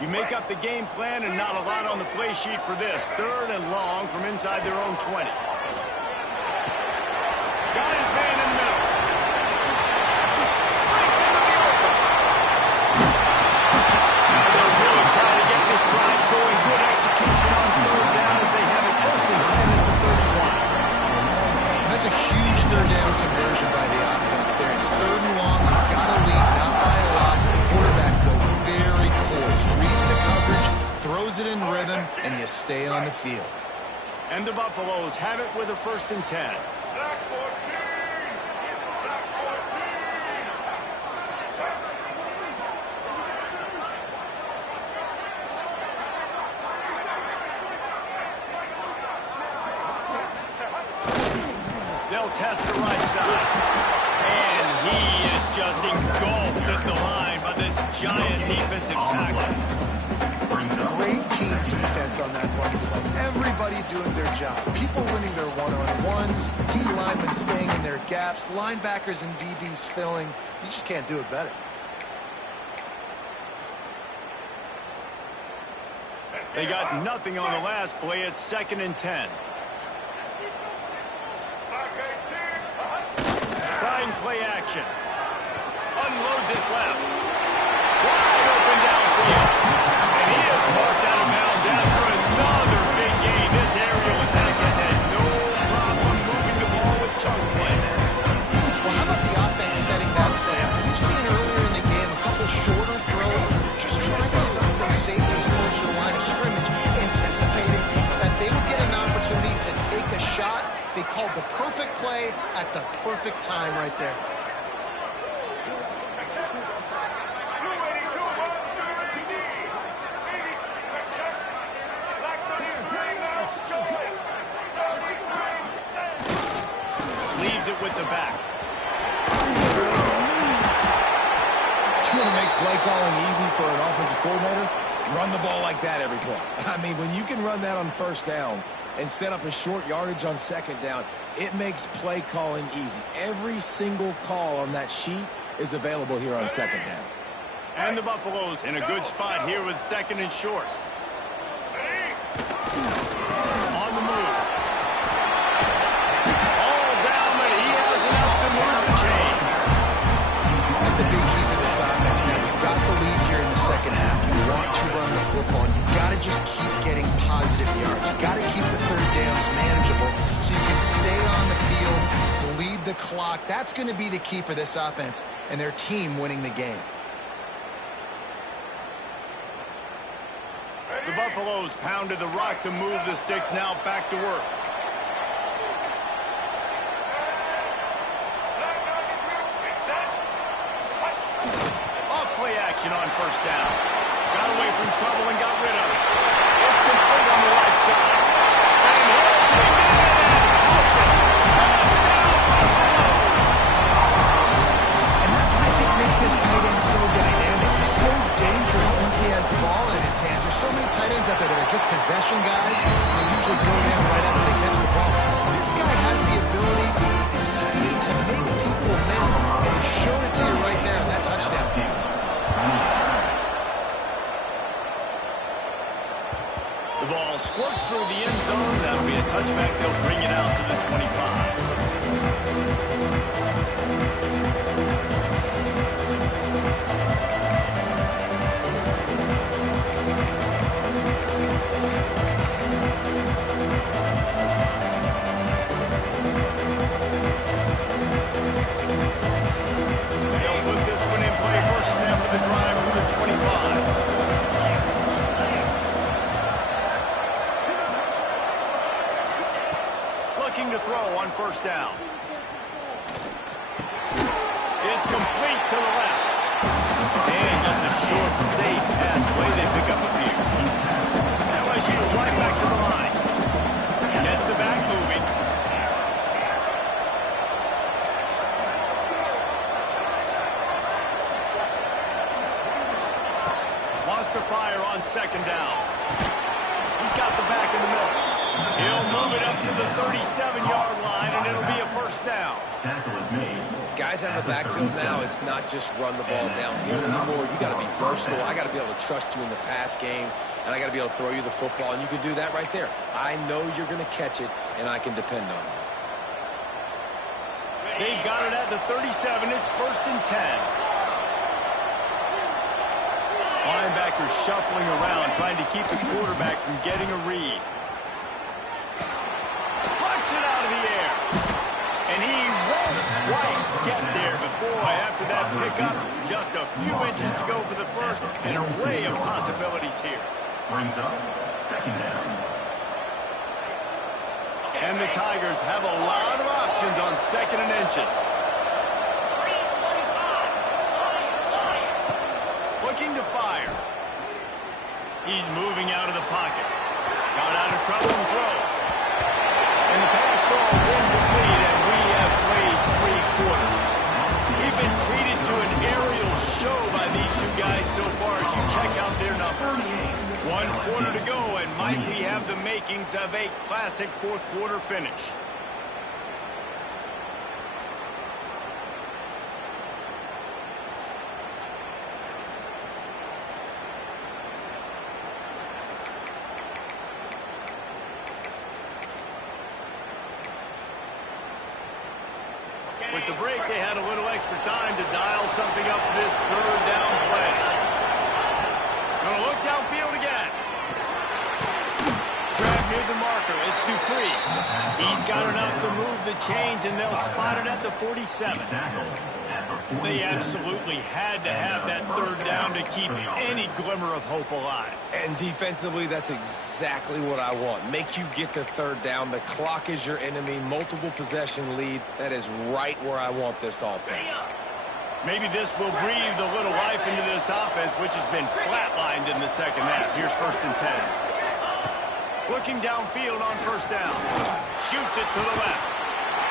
You make up the game plan and not a lot on the play sheet for this. Third and long from inside their own 20. Got his man in the middle. Breaks into the open. Now they'll really try to get this drive going. Good execution on third down as they have it first and 10 at the 31. That's a huge third down conversion by the offense there. It's third and long. You've got to lead, not by a lot. The quarterback, though, very poised. Reads the coverage, throws it in rhythm, and you stay on the field. And the Buffaloes have it with a first and 10. Black 14! Black 14! They'll test the right side. And he is just engulfed at the line by this giant defensive tackle. Great team defense on that one play. Everybody doing their job. People winning their one-on-ones, D linemen staying in their gaps, linebackers and DBs filling. You just can't do it better. They got nothing on the last play. It's 2nd and 10. Trying play action. Unloads it left. Wide open downfield. And he is marked out of bounds after another big game. This aerial attack has had no problem moving the ball with chunk plays. Well, how about the offense setting that play up? We've seen earlier in the game a couple shorter throws, just trying to suck those safeties close to the line of scrimmage, anticipating that they would get an opportunity to take a shot. They called the perfect play at the perfect time right there. Leaves it with the back. You want to make play calling easy for an offensive coordinator? Run the ball like that every play. I mean, when you can run that on 1st down and set up a short yardage on 2nd down, it makes play calling easy. Every single call on that sheet is available here on 2nd down. And the Buffaloes in a good spot here with 2nd and short. On the move. All down, but he has enough to move the chains. That's a big key for this offense now. You've got the lead here in the 2nd half. You want to run the football, and you've got to just keep getting positive yards. You've got to keep the 3rd downs manageable so you can stay on the field, lead the clock. That's going to be the key for this offense and their team winning the game. The Buffaloes pounded the rock to move the sticks, now back to work. Off play action on 1st down. Got away from trouble and got rid of it. It's complete on the right side. And he'll take it in. Awesome. And that's what I think makes this tight end so dynamic. He's so dangerous once he has the ball in his hands. There's so many tight ends out there that are just possession guys. They usually go down right after they catch the ball. This guy has the ability, the speed to make people miss, and he showed it to you right there on that touchdown. The ball squirts through the end zone. That'll be a touchback. They'll bring it out to the 25. They'll put this one in play. First snap of the drive from the 25. Looking to throw on 1st down. It's complete to the left. And just a short, safe pass play. They pick up a few. LSU right back to the line. Gets the back moving. Wants to fire on 2nd down. He's got the back in the middle. He'll move it up to the 37-yard line, and it'll be a 1st down. Guys out of the backfield now, it's not just run the ball downhill anymore. You got to be versatile. I got to be able to trust you in the pass game, and I got to be able to throw you the football, and you can do that right there. I know you're going to catch it, and I can depend on you. They've got it at the 37. It's 1st and 10. Linebackers shuffling around, trying to keep the quarterback from getting a read. Punts it out of the air. And he won't quite get there. But boy, after that pickup, just a few inches to go for the first. An array of possibilities here. Brings up 2nd down. And the Tigers have a lot of options on 2nd and inches. Looking to fire. He's moving out of the pocket. Got out of trouble and throws. And the pass falls in. makings of a classic fourth quarter finish. With the break, they had a little extra time to dial something up for this third down play. Gonna look downfield again. Grab near the marker. It's Dupree. He's got enough to move the chains, and they'll spot it at the 47. They absolutely had to have that third down to keep any glimmer of hope alive. And defensively, that's exactly what I want. Make you get to third down. The clock is your enemy. Multiple possession lead. That is right where I want this offense. Maybe this will breathe a little life into this offense, which has been flatlined in the second half. Here's 1st and 10. Looking downfield on 1st down. Shoots it to the left.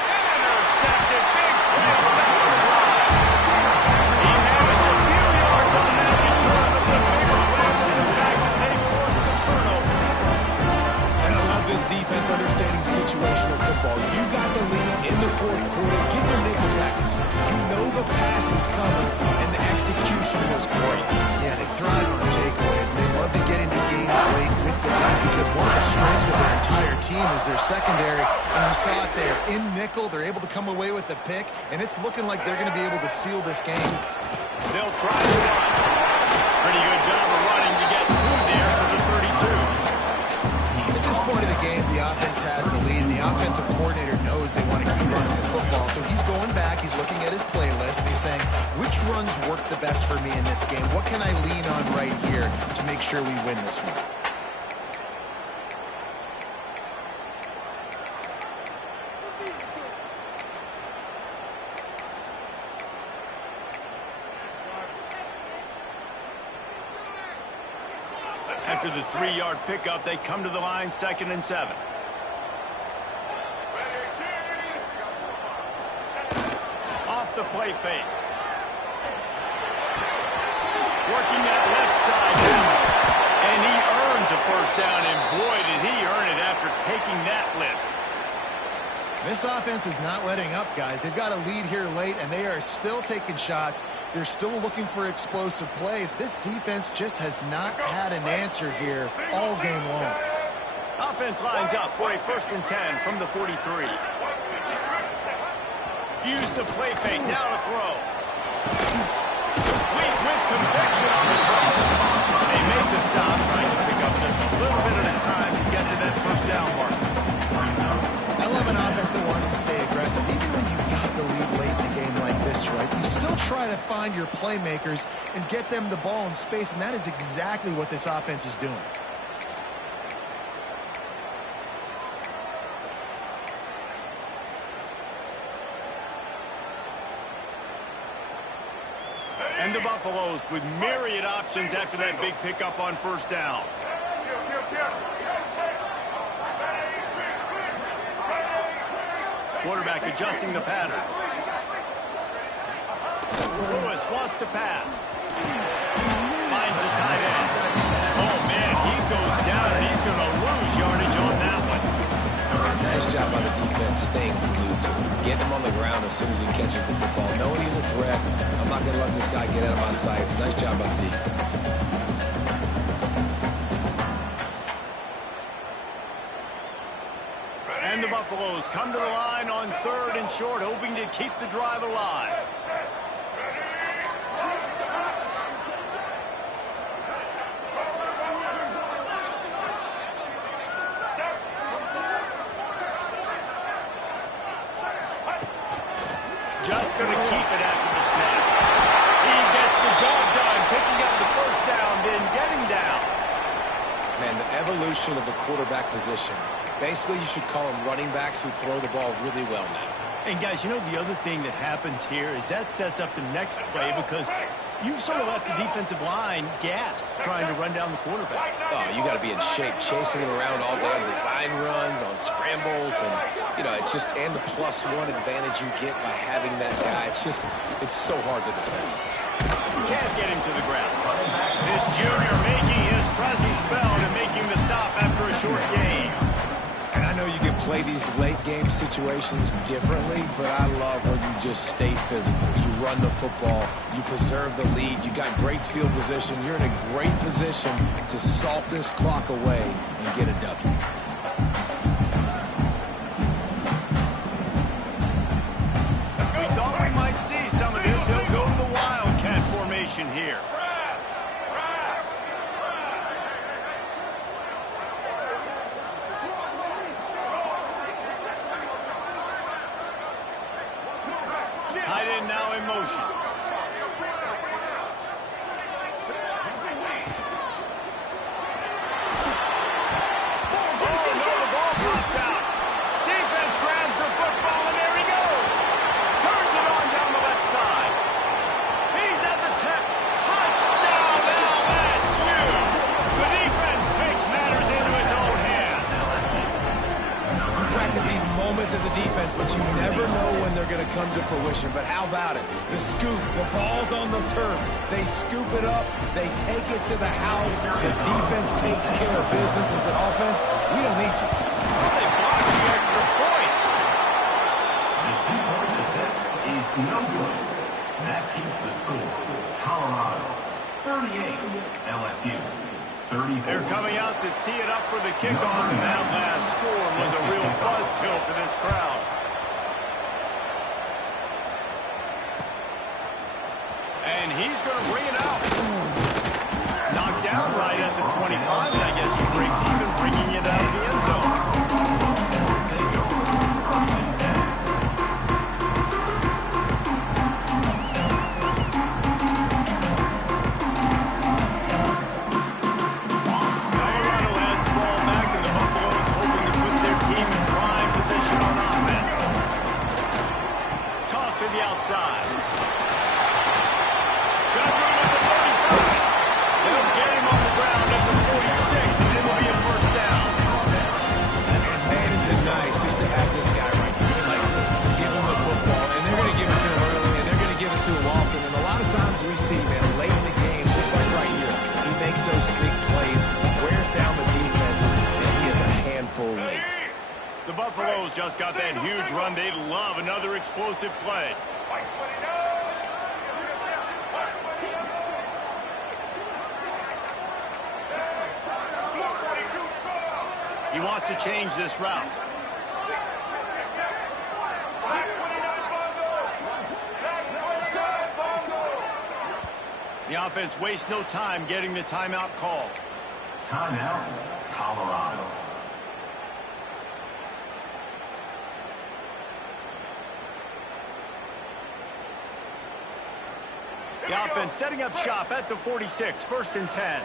Intercepted. Big play. Stop the line. He managed a few yards on that return, but the bigger play was the fact that they forced the turnover. And I love this defense understanding situational football. You got the lead in the fourth quarter. Get your nickel packages. You know the pass is coming, and the execution was great. Yeah, they thrive on takeaways. They love to get into games late with the lead because one of the strengths of their entire team is their secondary. And you saw it there. In nickel, they're able to come away with the pick, and it's looking like they're going to be able to seal this game. They'll try to run. Pretty good job of running to get through there to the 32. At this point of the game, the offense has the lead, and the offensive coordinator knows they want to keep running the football. So he's going back, he's looking at his playlist, and he's saying, which runs work the best for me in this game? What can I lean on right here to make sure we win this one? After the 3-yard pickup, they come to the line, 2nd and 7. Off the play fake. Working that left side now. And he earns a 1st down, and boy, did he earn it after taking that lift. This offense is not letting up, guys. They've got a lead here late, and they are still taking shots. They're still looking for explosive plays. This defense just has not had an answer here all game long. Offense lines up for a 1st and 10 from the 43. Use the play fake, now to throw. Complete with conviction on the cross. They make the stop, trying to pick up just a little bit at a time to get to that 1st down mark. I love an offense that wants to stay aggressive. Even when you've got the lead late in a game like this, right, you still try to find your playmakers and get them the ball in space, and that is exactly what this offense is doing. And the Buffaloes with myriad options after that big pickup on 1st down. Quarterback adjusting the pattern. Lewis wants to pass. Finds the tight end. Oh, man, he goes down, and he's going to lose yardage on that one. Nice job by the defense staying glued to him. Getting him on the ground as soon as he catches the football. Knowing he's a threat, I'm not going to let this guy get out of my sights. Nice job by the defense. And the Buffaloes come to the line on 3rd and short, hoping to keep the drive alive. Just going to keep it after the snap. He gets the job done, picking up the 1st down, then getting down. Man, the evolution of the quarterback position. Basically, you should call them running backs who throw the ball really well now. And, guys, you know the other thing that happens here is that sets up the next play because you've sort of left the defensive line gassed trying to run down the quarterback. Oh, you got to be in shape, chasing him around all day on design runs, on scrambles, and, you know, it's just, and the +1 advantage you get by having that guy. It's just, it's so hard to defend. Can't get him to the ground. This junior making his presence felt and making the stop after a short game. And I know you can play these late game situations differently, but I love when you just stay physical. You run the football, you preserve the lead, you got great field position, you're in a great position to salt this clock away and get a W. We thought we might see some of this. They'll go to the Wildcat formation here. Tight end now in motion. Oh, no, the ball popped out. Defense grabs the football, and there he goes. Turns it on down the left side. He's at the tip. Touchdown, LSU. The defense takes matters into its own hands. You practice these moments as a defense, but you never know when they're going to come to fruition. But how about it? The scoop, the ball's on the turf. They scoop it up. They take it to the house. The defense takes care of business and said, offense, we don't need you. Oh, they blocked the extra point. The two-point attempt is no good. That keeps the score. Colorado, 38. LSU, 34. They're coming out to tee it up for the kickoff, and that last score was a real buzzkill for this crowd. And he's going to bring it out. Knocked down right at the 25, and I guess he breaks even, bringing it out of the end zone. Colorado has the ball back, and the Buffaloes hoping to put their team in prime position on offense. Toss to the outside. Got room at the 35. They'll get him on the ground at the 46, and it'll be a first down. And man, is it nice just to have this guy right here. Like, give him the football, and they're going to give it to him early, and they're going to give it to him often. And a lot of times we see, man, late in the game, just like right here, he makes those big plays, wears down the defenses, and he is a handful late. The Buffaloes just got that huge run. They love another explosive play. He wants to change this route. The offense wastes no time getting the timeout call. Timeout, Colorado. The offense setting up shop at the 46, 1st and 10.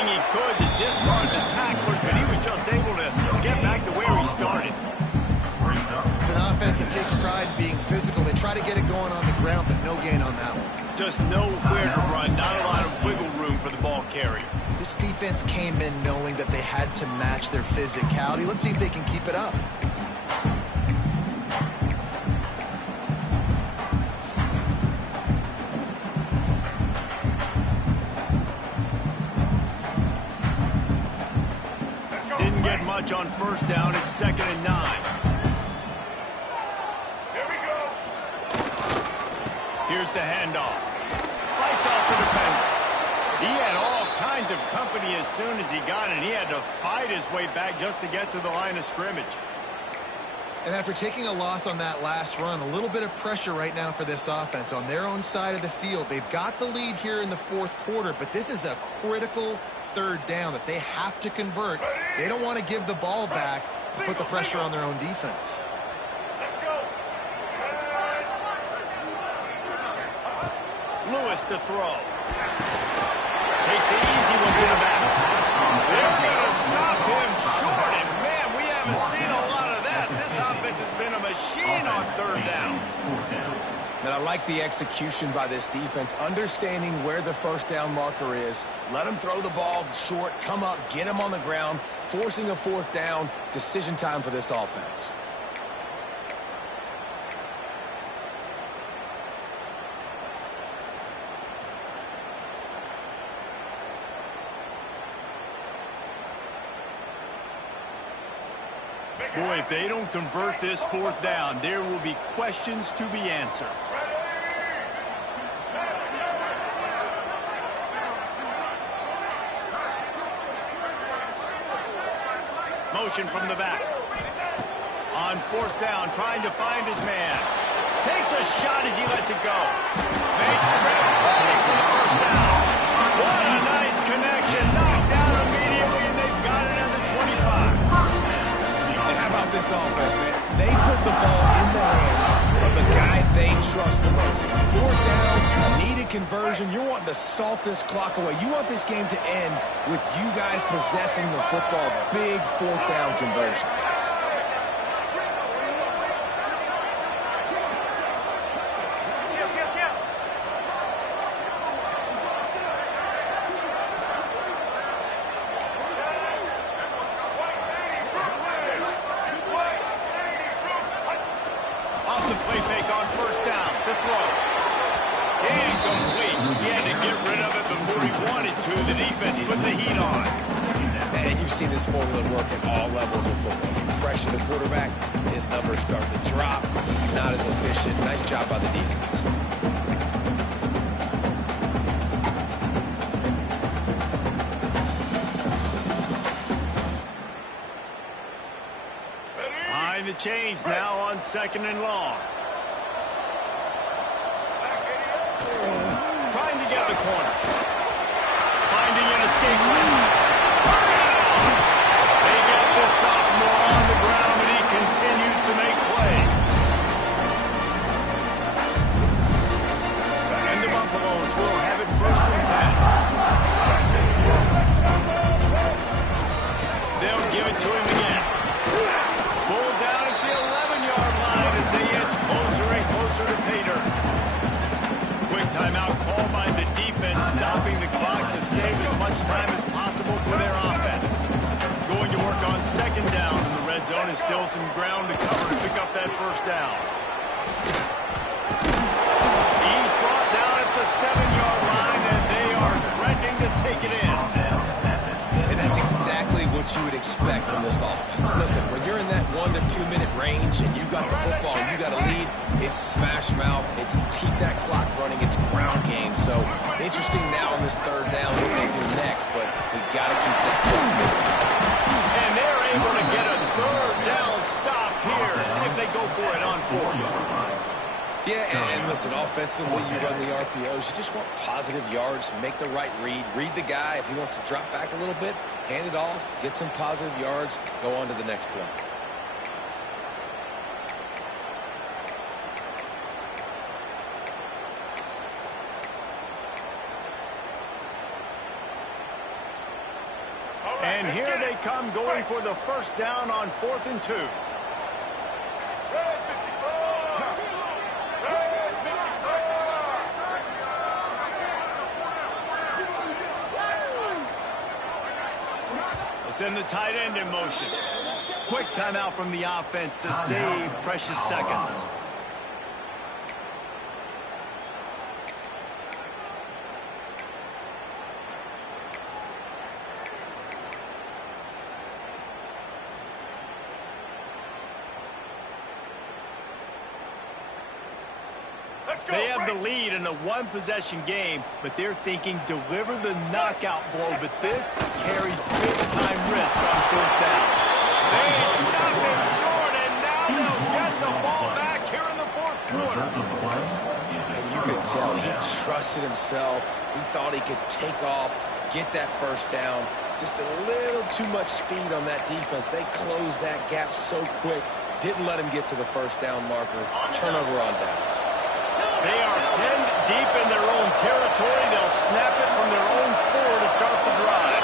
He could to discard the tacklers, but he was just able to get back to where he started. It's an offense that takes pride in being physical. They try to get it going on the ground, but no gain on that one. Just nowhere to run, not a lot of wiggle room for the ball carrier. This defense came in knowing that they had to match their physicality. Let's see if they can keep it up. Didn't get much on first down. It's 2nd and 9. Here we go. Here's the handoff. Fights off the defender. He had all kinds of company as soon as he got it. He had to fight his way back just to get to the line of scrimmage. And after taking a loss on that last run, a little bit of pressure right now for this offense on their own side of the field. They've got the lead here in the 4th quarter, but this is a critical 3rd down that they have to convert. They don't want to give the ball back to put the pressure on their own defense. Let's go. Lewis to throw. Takes the easy one to the back. They're going to stop him short, and man, we haven't seen a lot of that. This offense has been a machine on 3rd down. And I like the execution by this defense, understanding where the first down marker is. Let them throw the ball short, come up, get them on the ground, forcing a fourth down. Decision time for this offense. Boy, if they don't convert this fourth down, there will be questions to be answered. Motion from the back. On fourth down, trying to find his man. Takes a shot as he lets it go. Makes the grab for the first down. What a nice connection. Knocked down immediately, and they've got it at the 25. And how about this offense, man? They put the ball in the hands of the guy they trust the most. Fourth down, needed conversion. You're wanting to salt this clock away. You want this game to end with you guys possessing the football. Big fourth down conversion. Off the play fake on first down to throw. Incomplete. He had to get rid of it before he wanted to. The defense put the heat on. And you've seen this formula work at all levels of football. You pressure the quarterback, his numbers start to drop. He's not as efficient. Nice job by the defense. Behind the chains now on second and long. Trying to get the corner. Finding an escape lane. Turning it on. They get the sophomore on the ground, and he continues to make plays. And the Buffaloes will have it first and 10. They'll give it to him again. Pulled down at the 11-yard line as they inch closer and closer to pay dirt. Quick timeout called by the defense, stopping the clock to save as much time as possible for their offense. Going to work on second down in the red zone, is still some ground to cover to pick up that first down. He's brought down at the 7-yard line, and they are threatening to take it in. And that's exactly what you would expect from this offense. Listen, when you're in that 1 to 2 minute range and you got the football and you got a lead, it's smash mouth, it's keep that clock running, it's ground game. So interesting now on this third down what they do next, but we got to keep that clock moving. And they're able to get a third down stop here. See if they go for it on fourth. Yeah, and listen, offensively, you run the RPOs. You just want positive yards, make the right read the guy. If he wants to drop back a little bit, hand it off, get some positive yards, go on to the next play. And here they come going for the first down on 4th and 2. Send the tight end in motion. Quick timeout from the offense to save precious seconds. They have the lead in a one-possession game, but they're thinking deliver the knockout blow. But this carries big-time risk on fourth down. They stop him short, and now they'll get the ball back here in the fourth quarter. And you could tell he trusted himself. He thought he could take off, get that first down. Just a little too much speed on that defense. They closed that gap so quick. Didn't let him get to the first down marker. Turnover on downs. They are pinned deep in their own territory. They'll snap it from their own 4 to start the drive.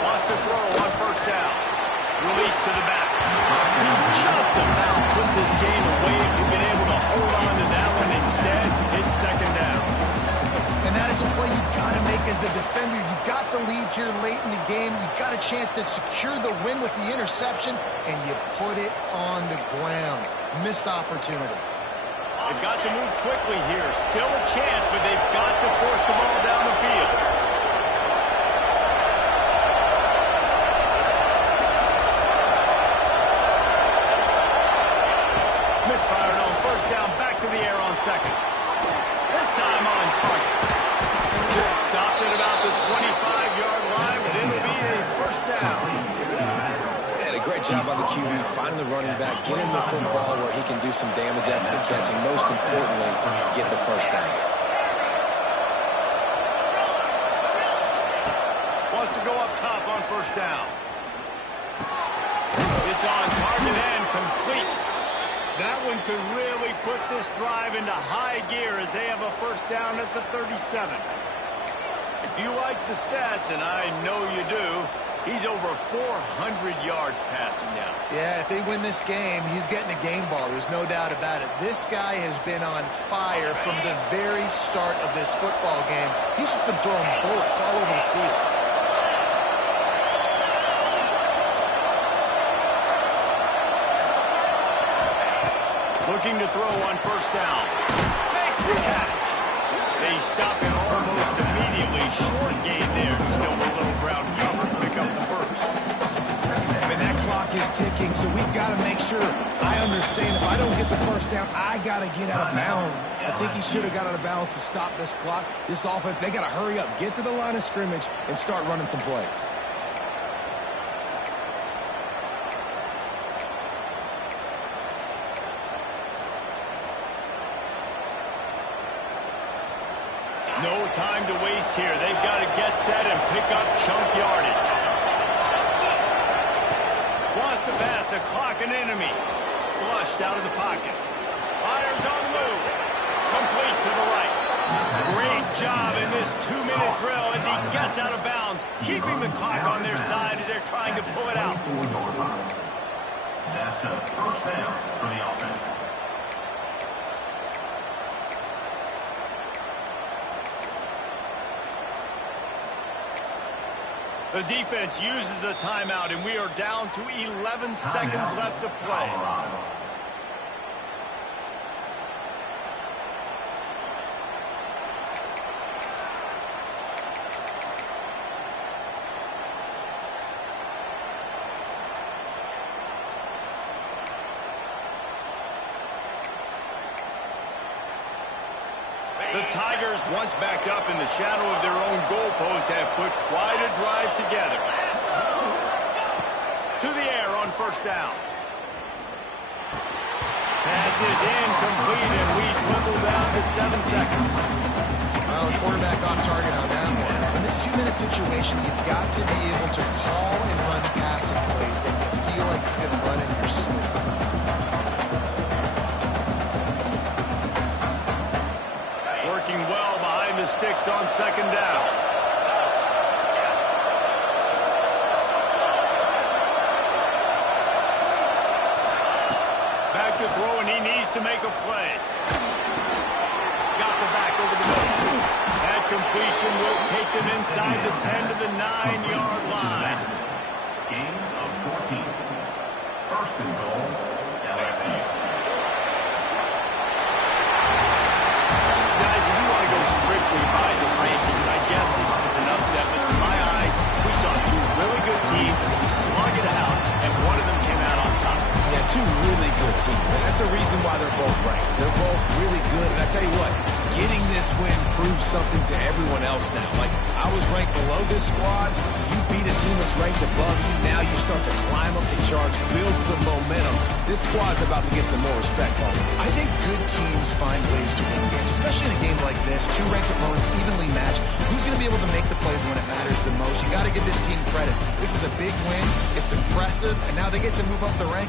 Lost the throw on first down. Release to defender, you've got the lead here late in the game. You've got a chance to secure the win with the interception, and you put it on the ground. Missed opportunity. They've got to move quickly here. Still a chance, but they've got to force the ball down the field. Misfired on first down, back to the air on second. This time on target. Stopped at about the 25-yard line, but it'll be a first down. Man, a great job by the QB, finding the running back, getting the football where he can do some damage after the catch, and most importantly, get the first down. Wants to go up top on first down. It's on target and complete. That one could really put this drive into high gear as they have a first down at the 37. If you like the stats, and I know you do, he's over 400 yards passing now. Yeah, if they win this game, he's getting a game ball. There's no doubt about it. This guy has been on fire from the very start of this football game. He's just been throwing bullets all over the field. Looking to throw on first down. Makes the catch. They stop it almost immediately. Short gain there. Still a little ground to cover. Pick up the first. I mean, that clock is ticking, so we've got to make sure. I understand if I don't get the first down, I got to get out of bounds. I think he should have got out of bounds to stop this clock. This offense, they got to hurry up, get to the line of scrimmage, and start running some plays. No time to waste here. They've got to get set and pick up chunk yardage. Wants to pass the clock an enemy. Flushed out of the pocket. Fires on the move. Complete to the right. Great job in this 2-minute drill as he gets out of bounds, keeping the clock on their side as they're trying to pull it out. That's a first down for the offense. The defense uses a timeout, and we are down to 11 seconds left to play. Colorado. The Tigers, once backed up in the shadow of their own goalpost, have put quite a drive together. To the air on first down. Pass is incomplete, and we dwindle down to 7 seconds. Well, the quarterback off target on that one. In this 2-minute situation, you've got to be able to call and run passing plays that you feel like you can run in your sleep. Working well behind the sticks on second down. Back to throw, and he needs to make a play. Got the back over the middle. That completion will take them inside the 10 to the 9-yard line. Gain of 14. First and goal, LSU. Guys, if you want to go strictly by the rankings, I guess this was an upset, but to my eyes, we saw two really good teams slug it out, and one of them came out on top. Yeah, two really good teams. And that's a reason why they're both ranked. They're both really good. And I tell you what, getting this win proves something to everyone else now. Like, I was ranked below this squad. You beat a team that's ranked above you. Now you start to climb up the charts, build some momentum. This squad's about to get some more respect on them. I think good teams find ways to win games, especially in a game like this. Two ranked opponents evenly matched. Who's going to be able to make the plays when it matters the most? You got to give this team credit. This is a big win. It's impressive, and now they get to move up the rank.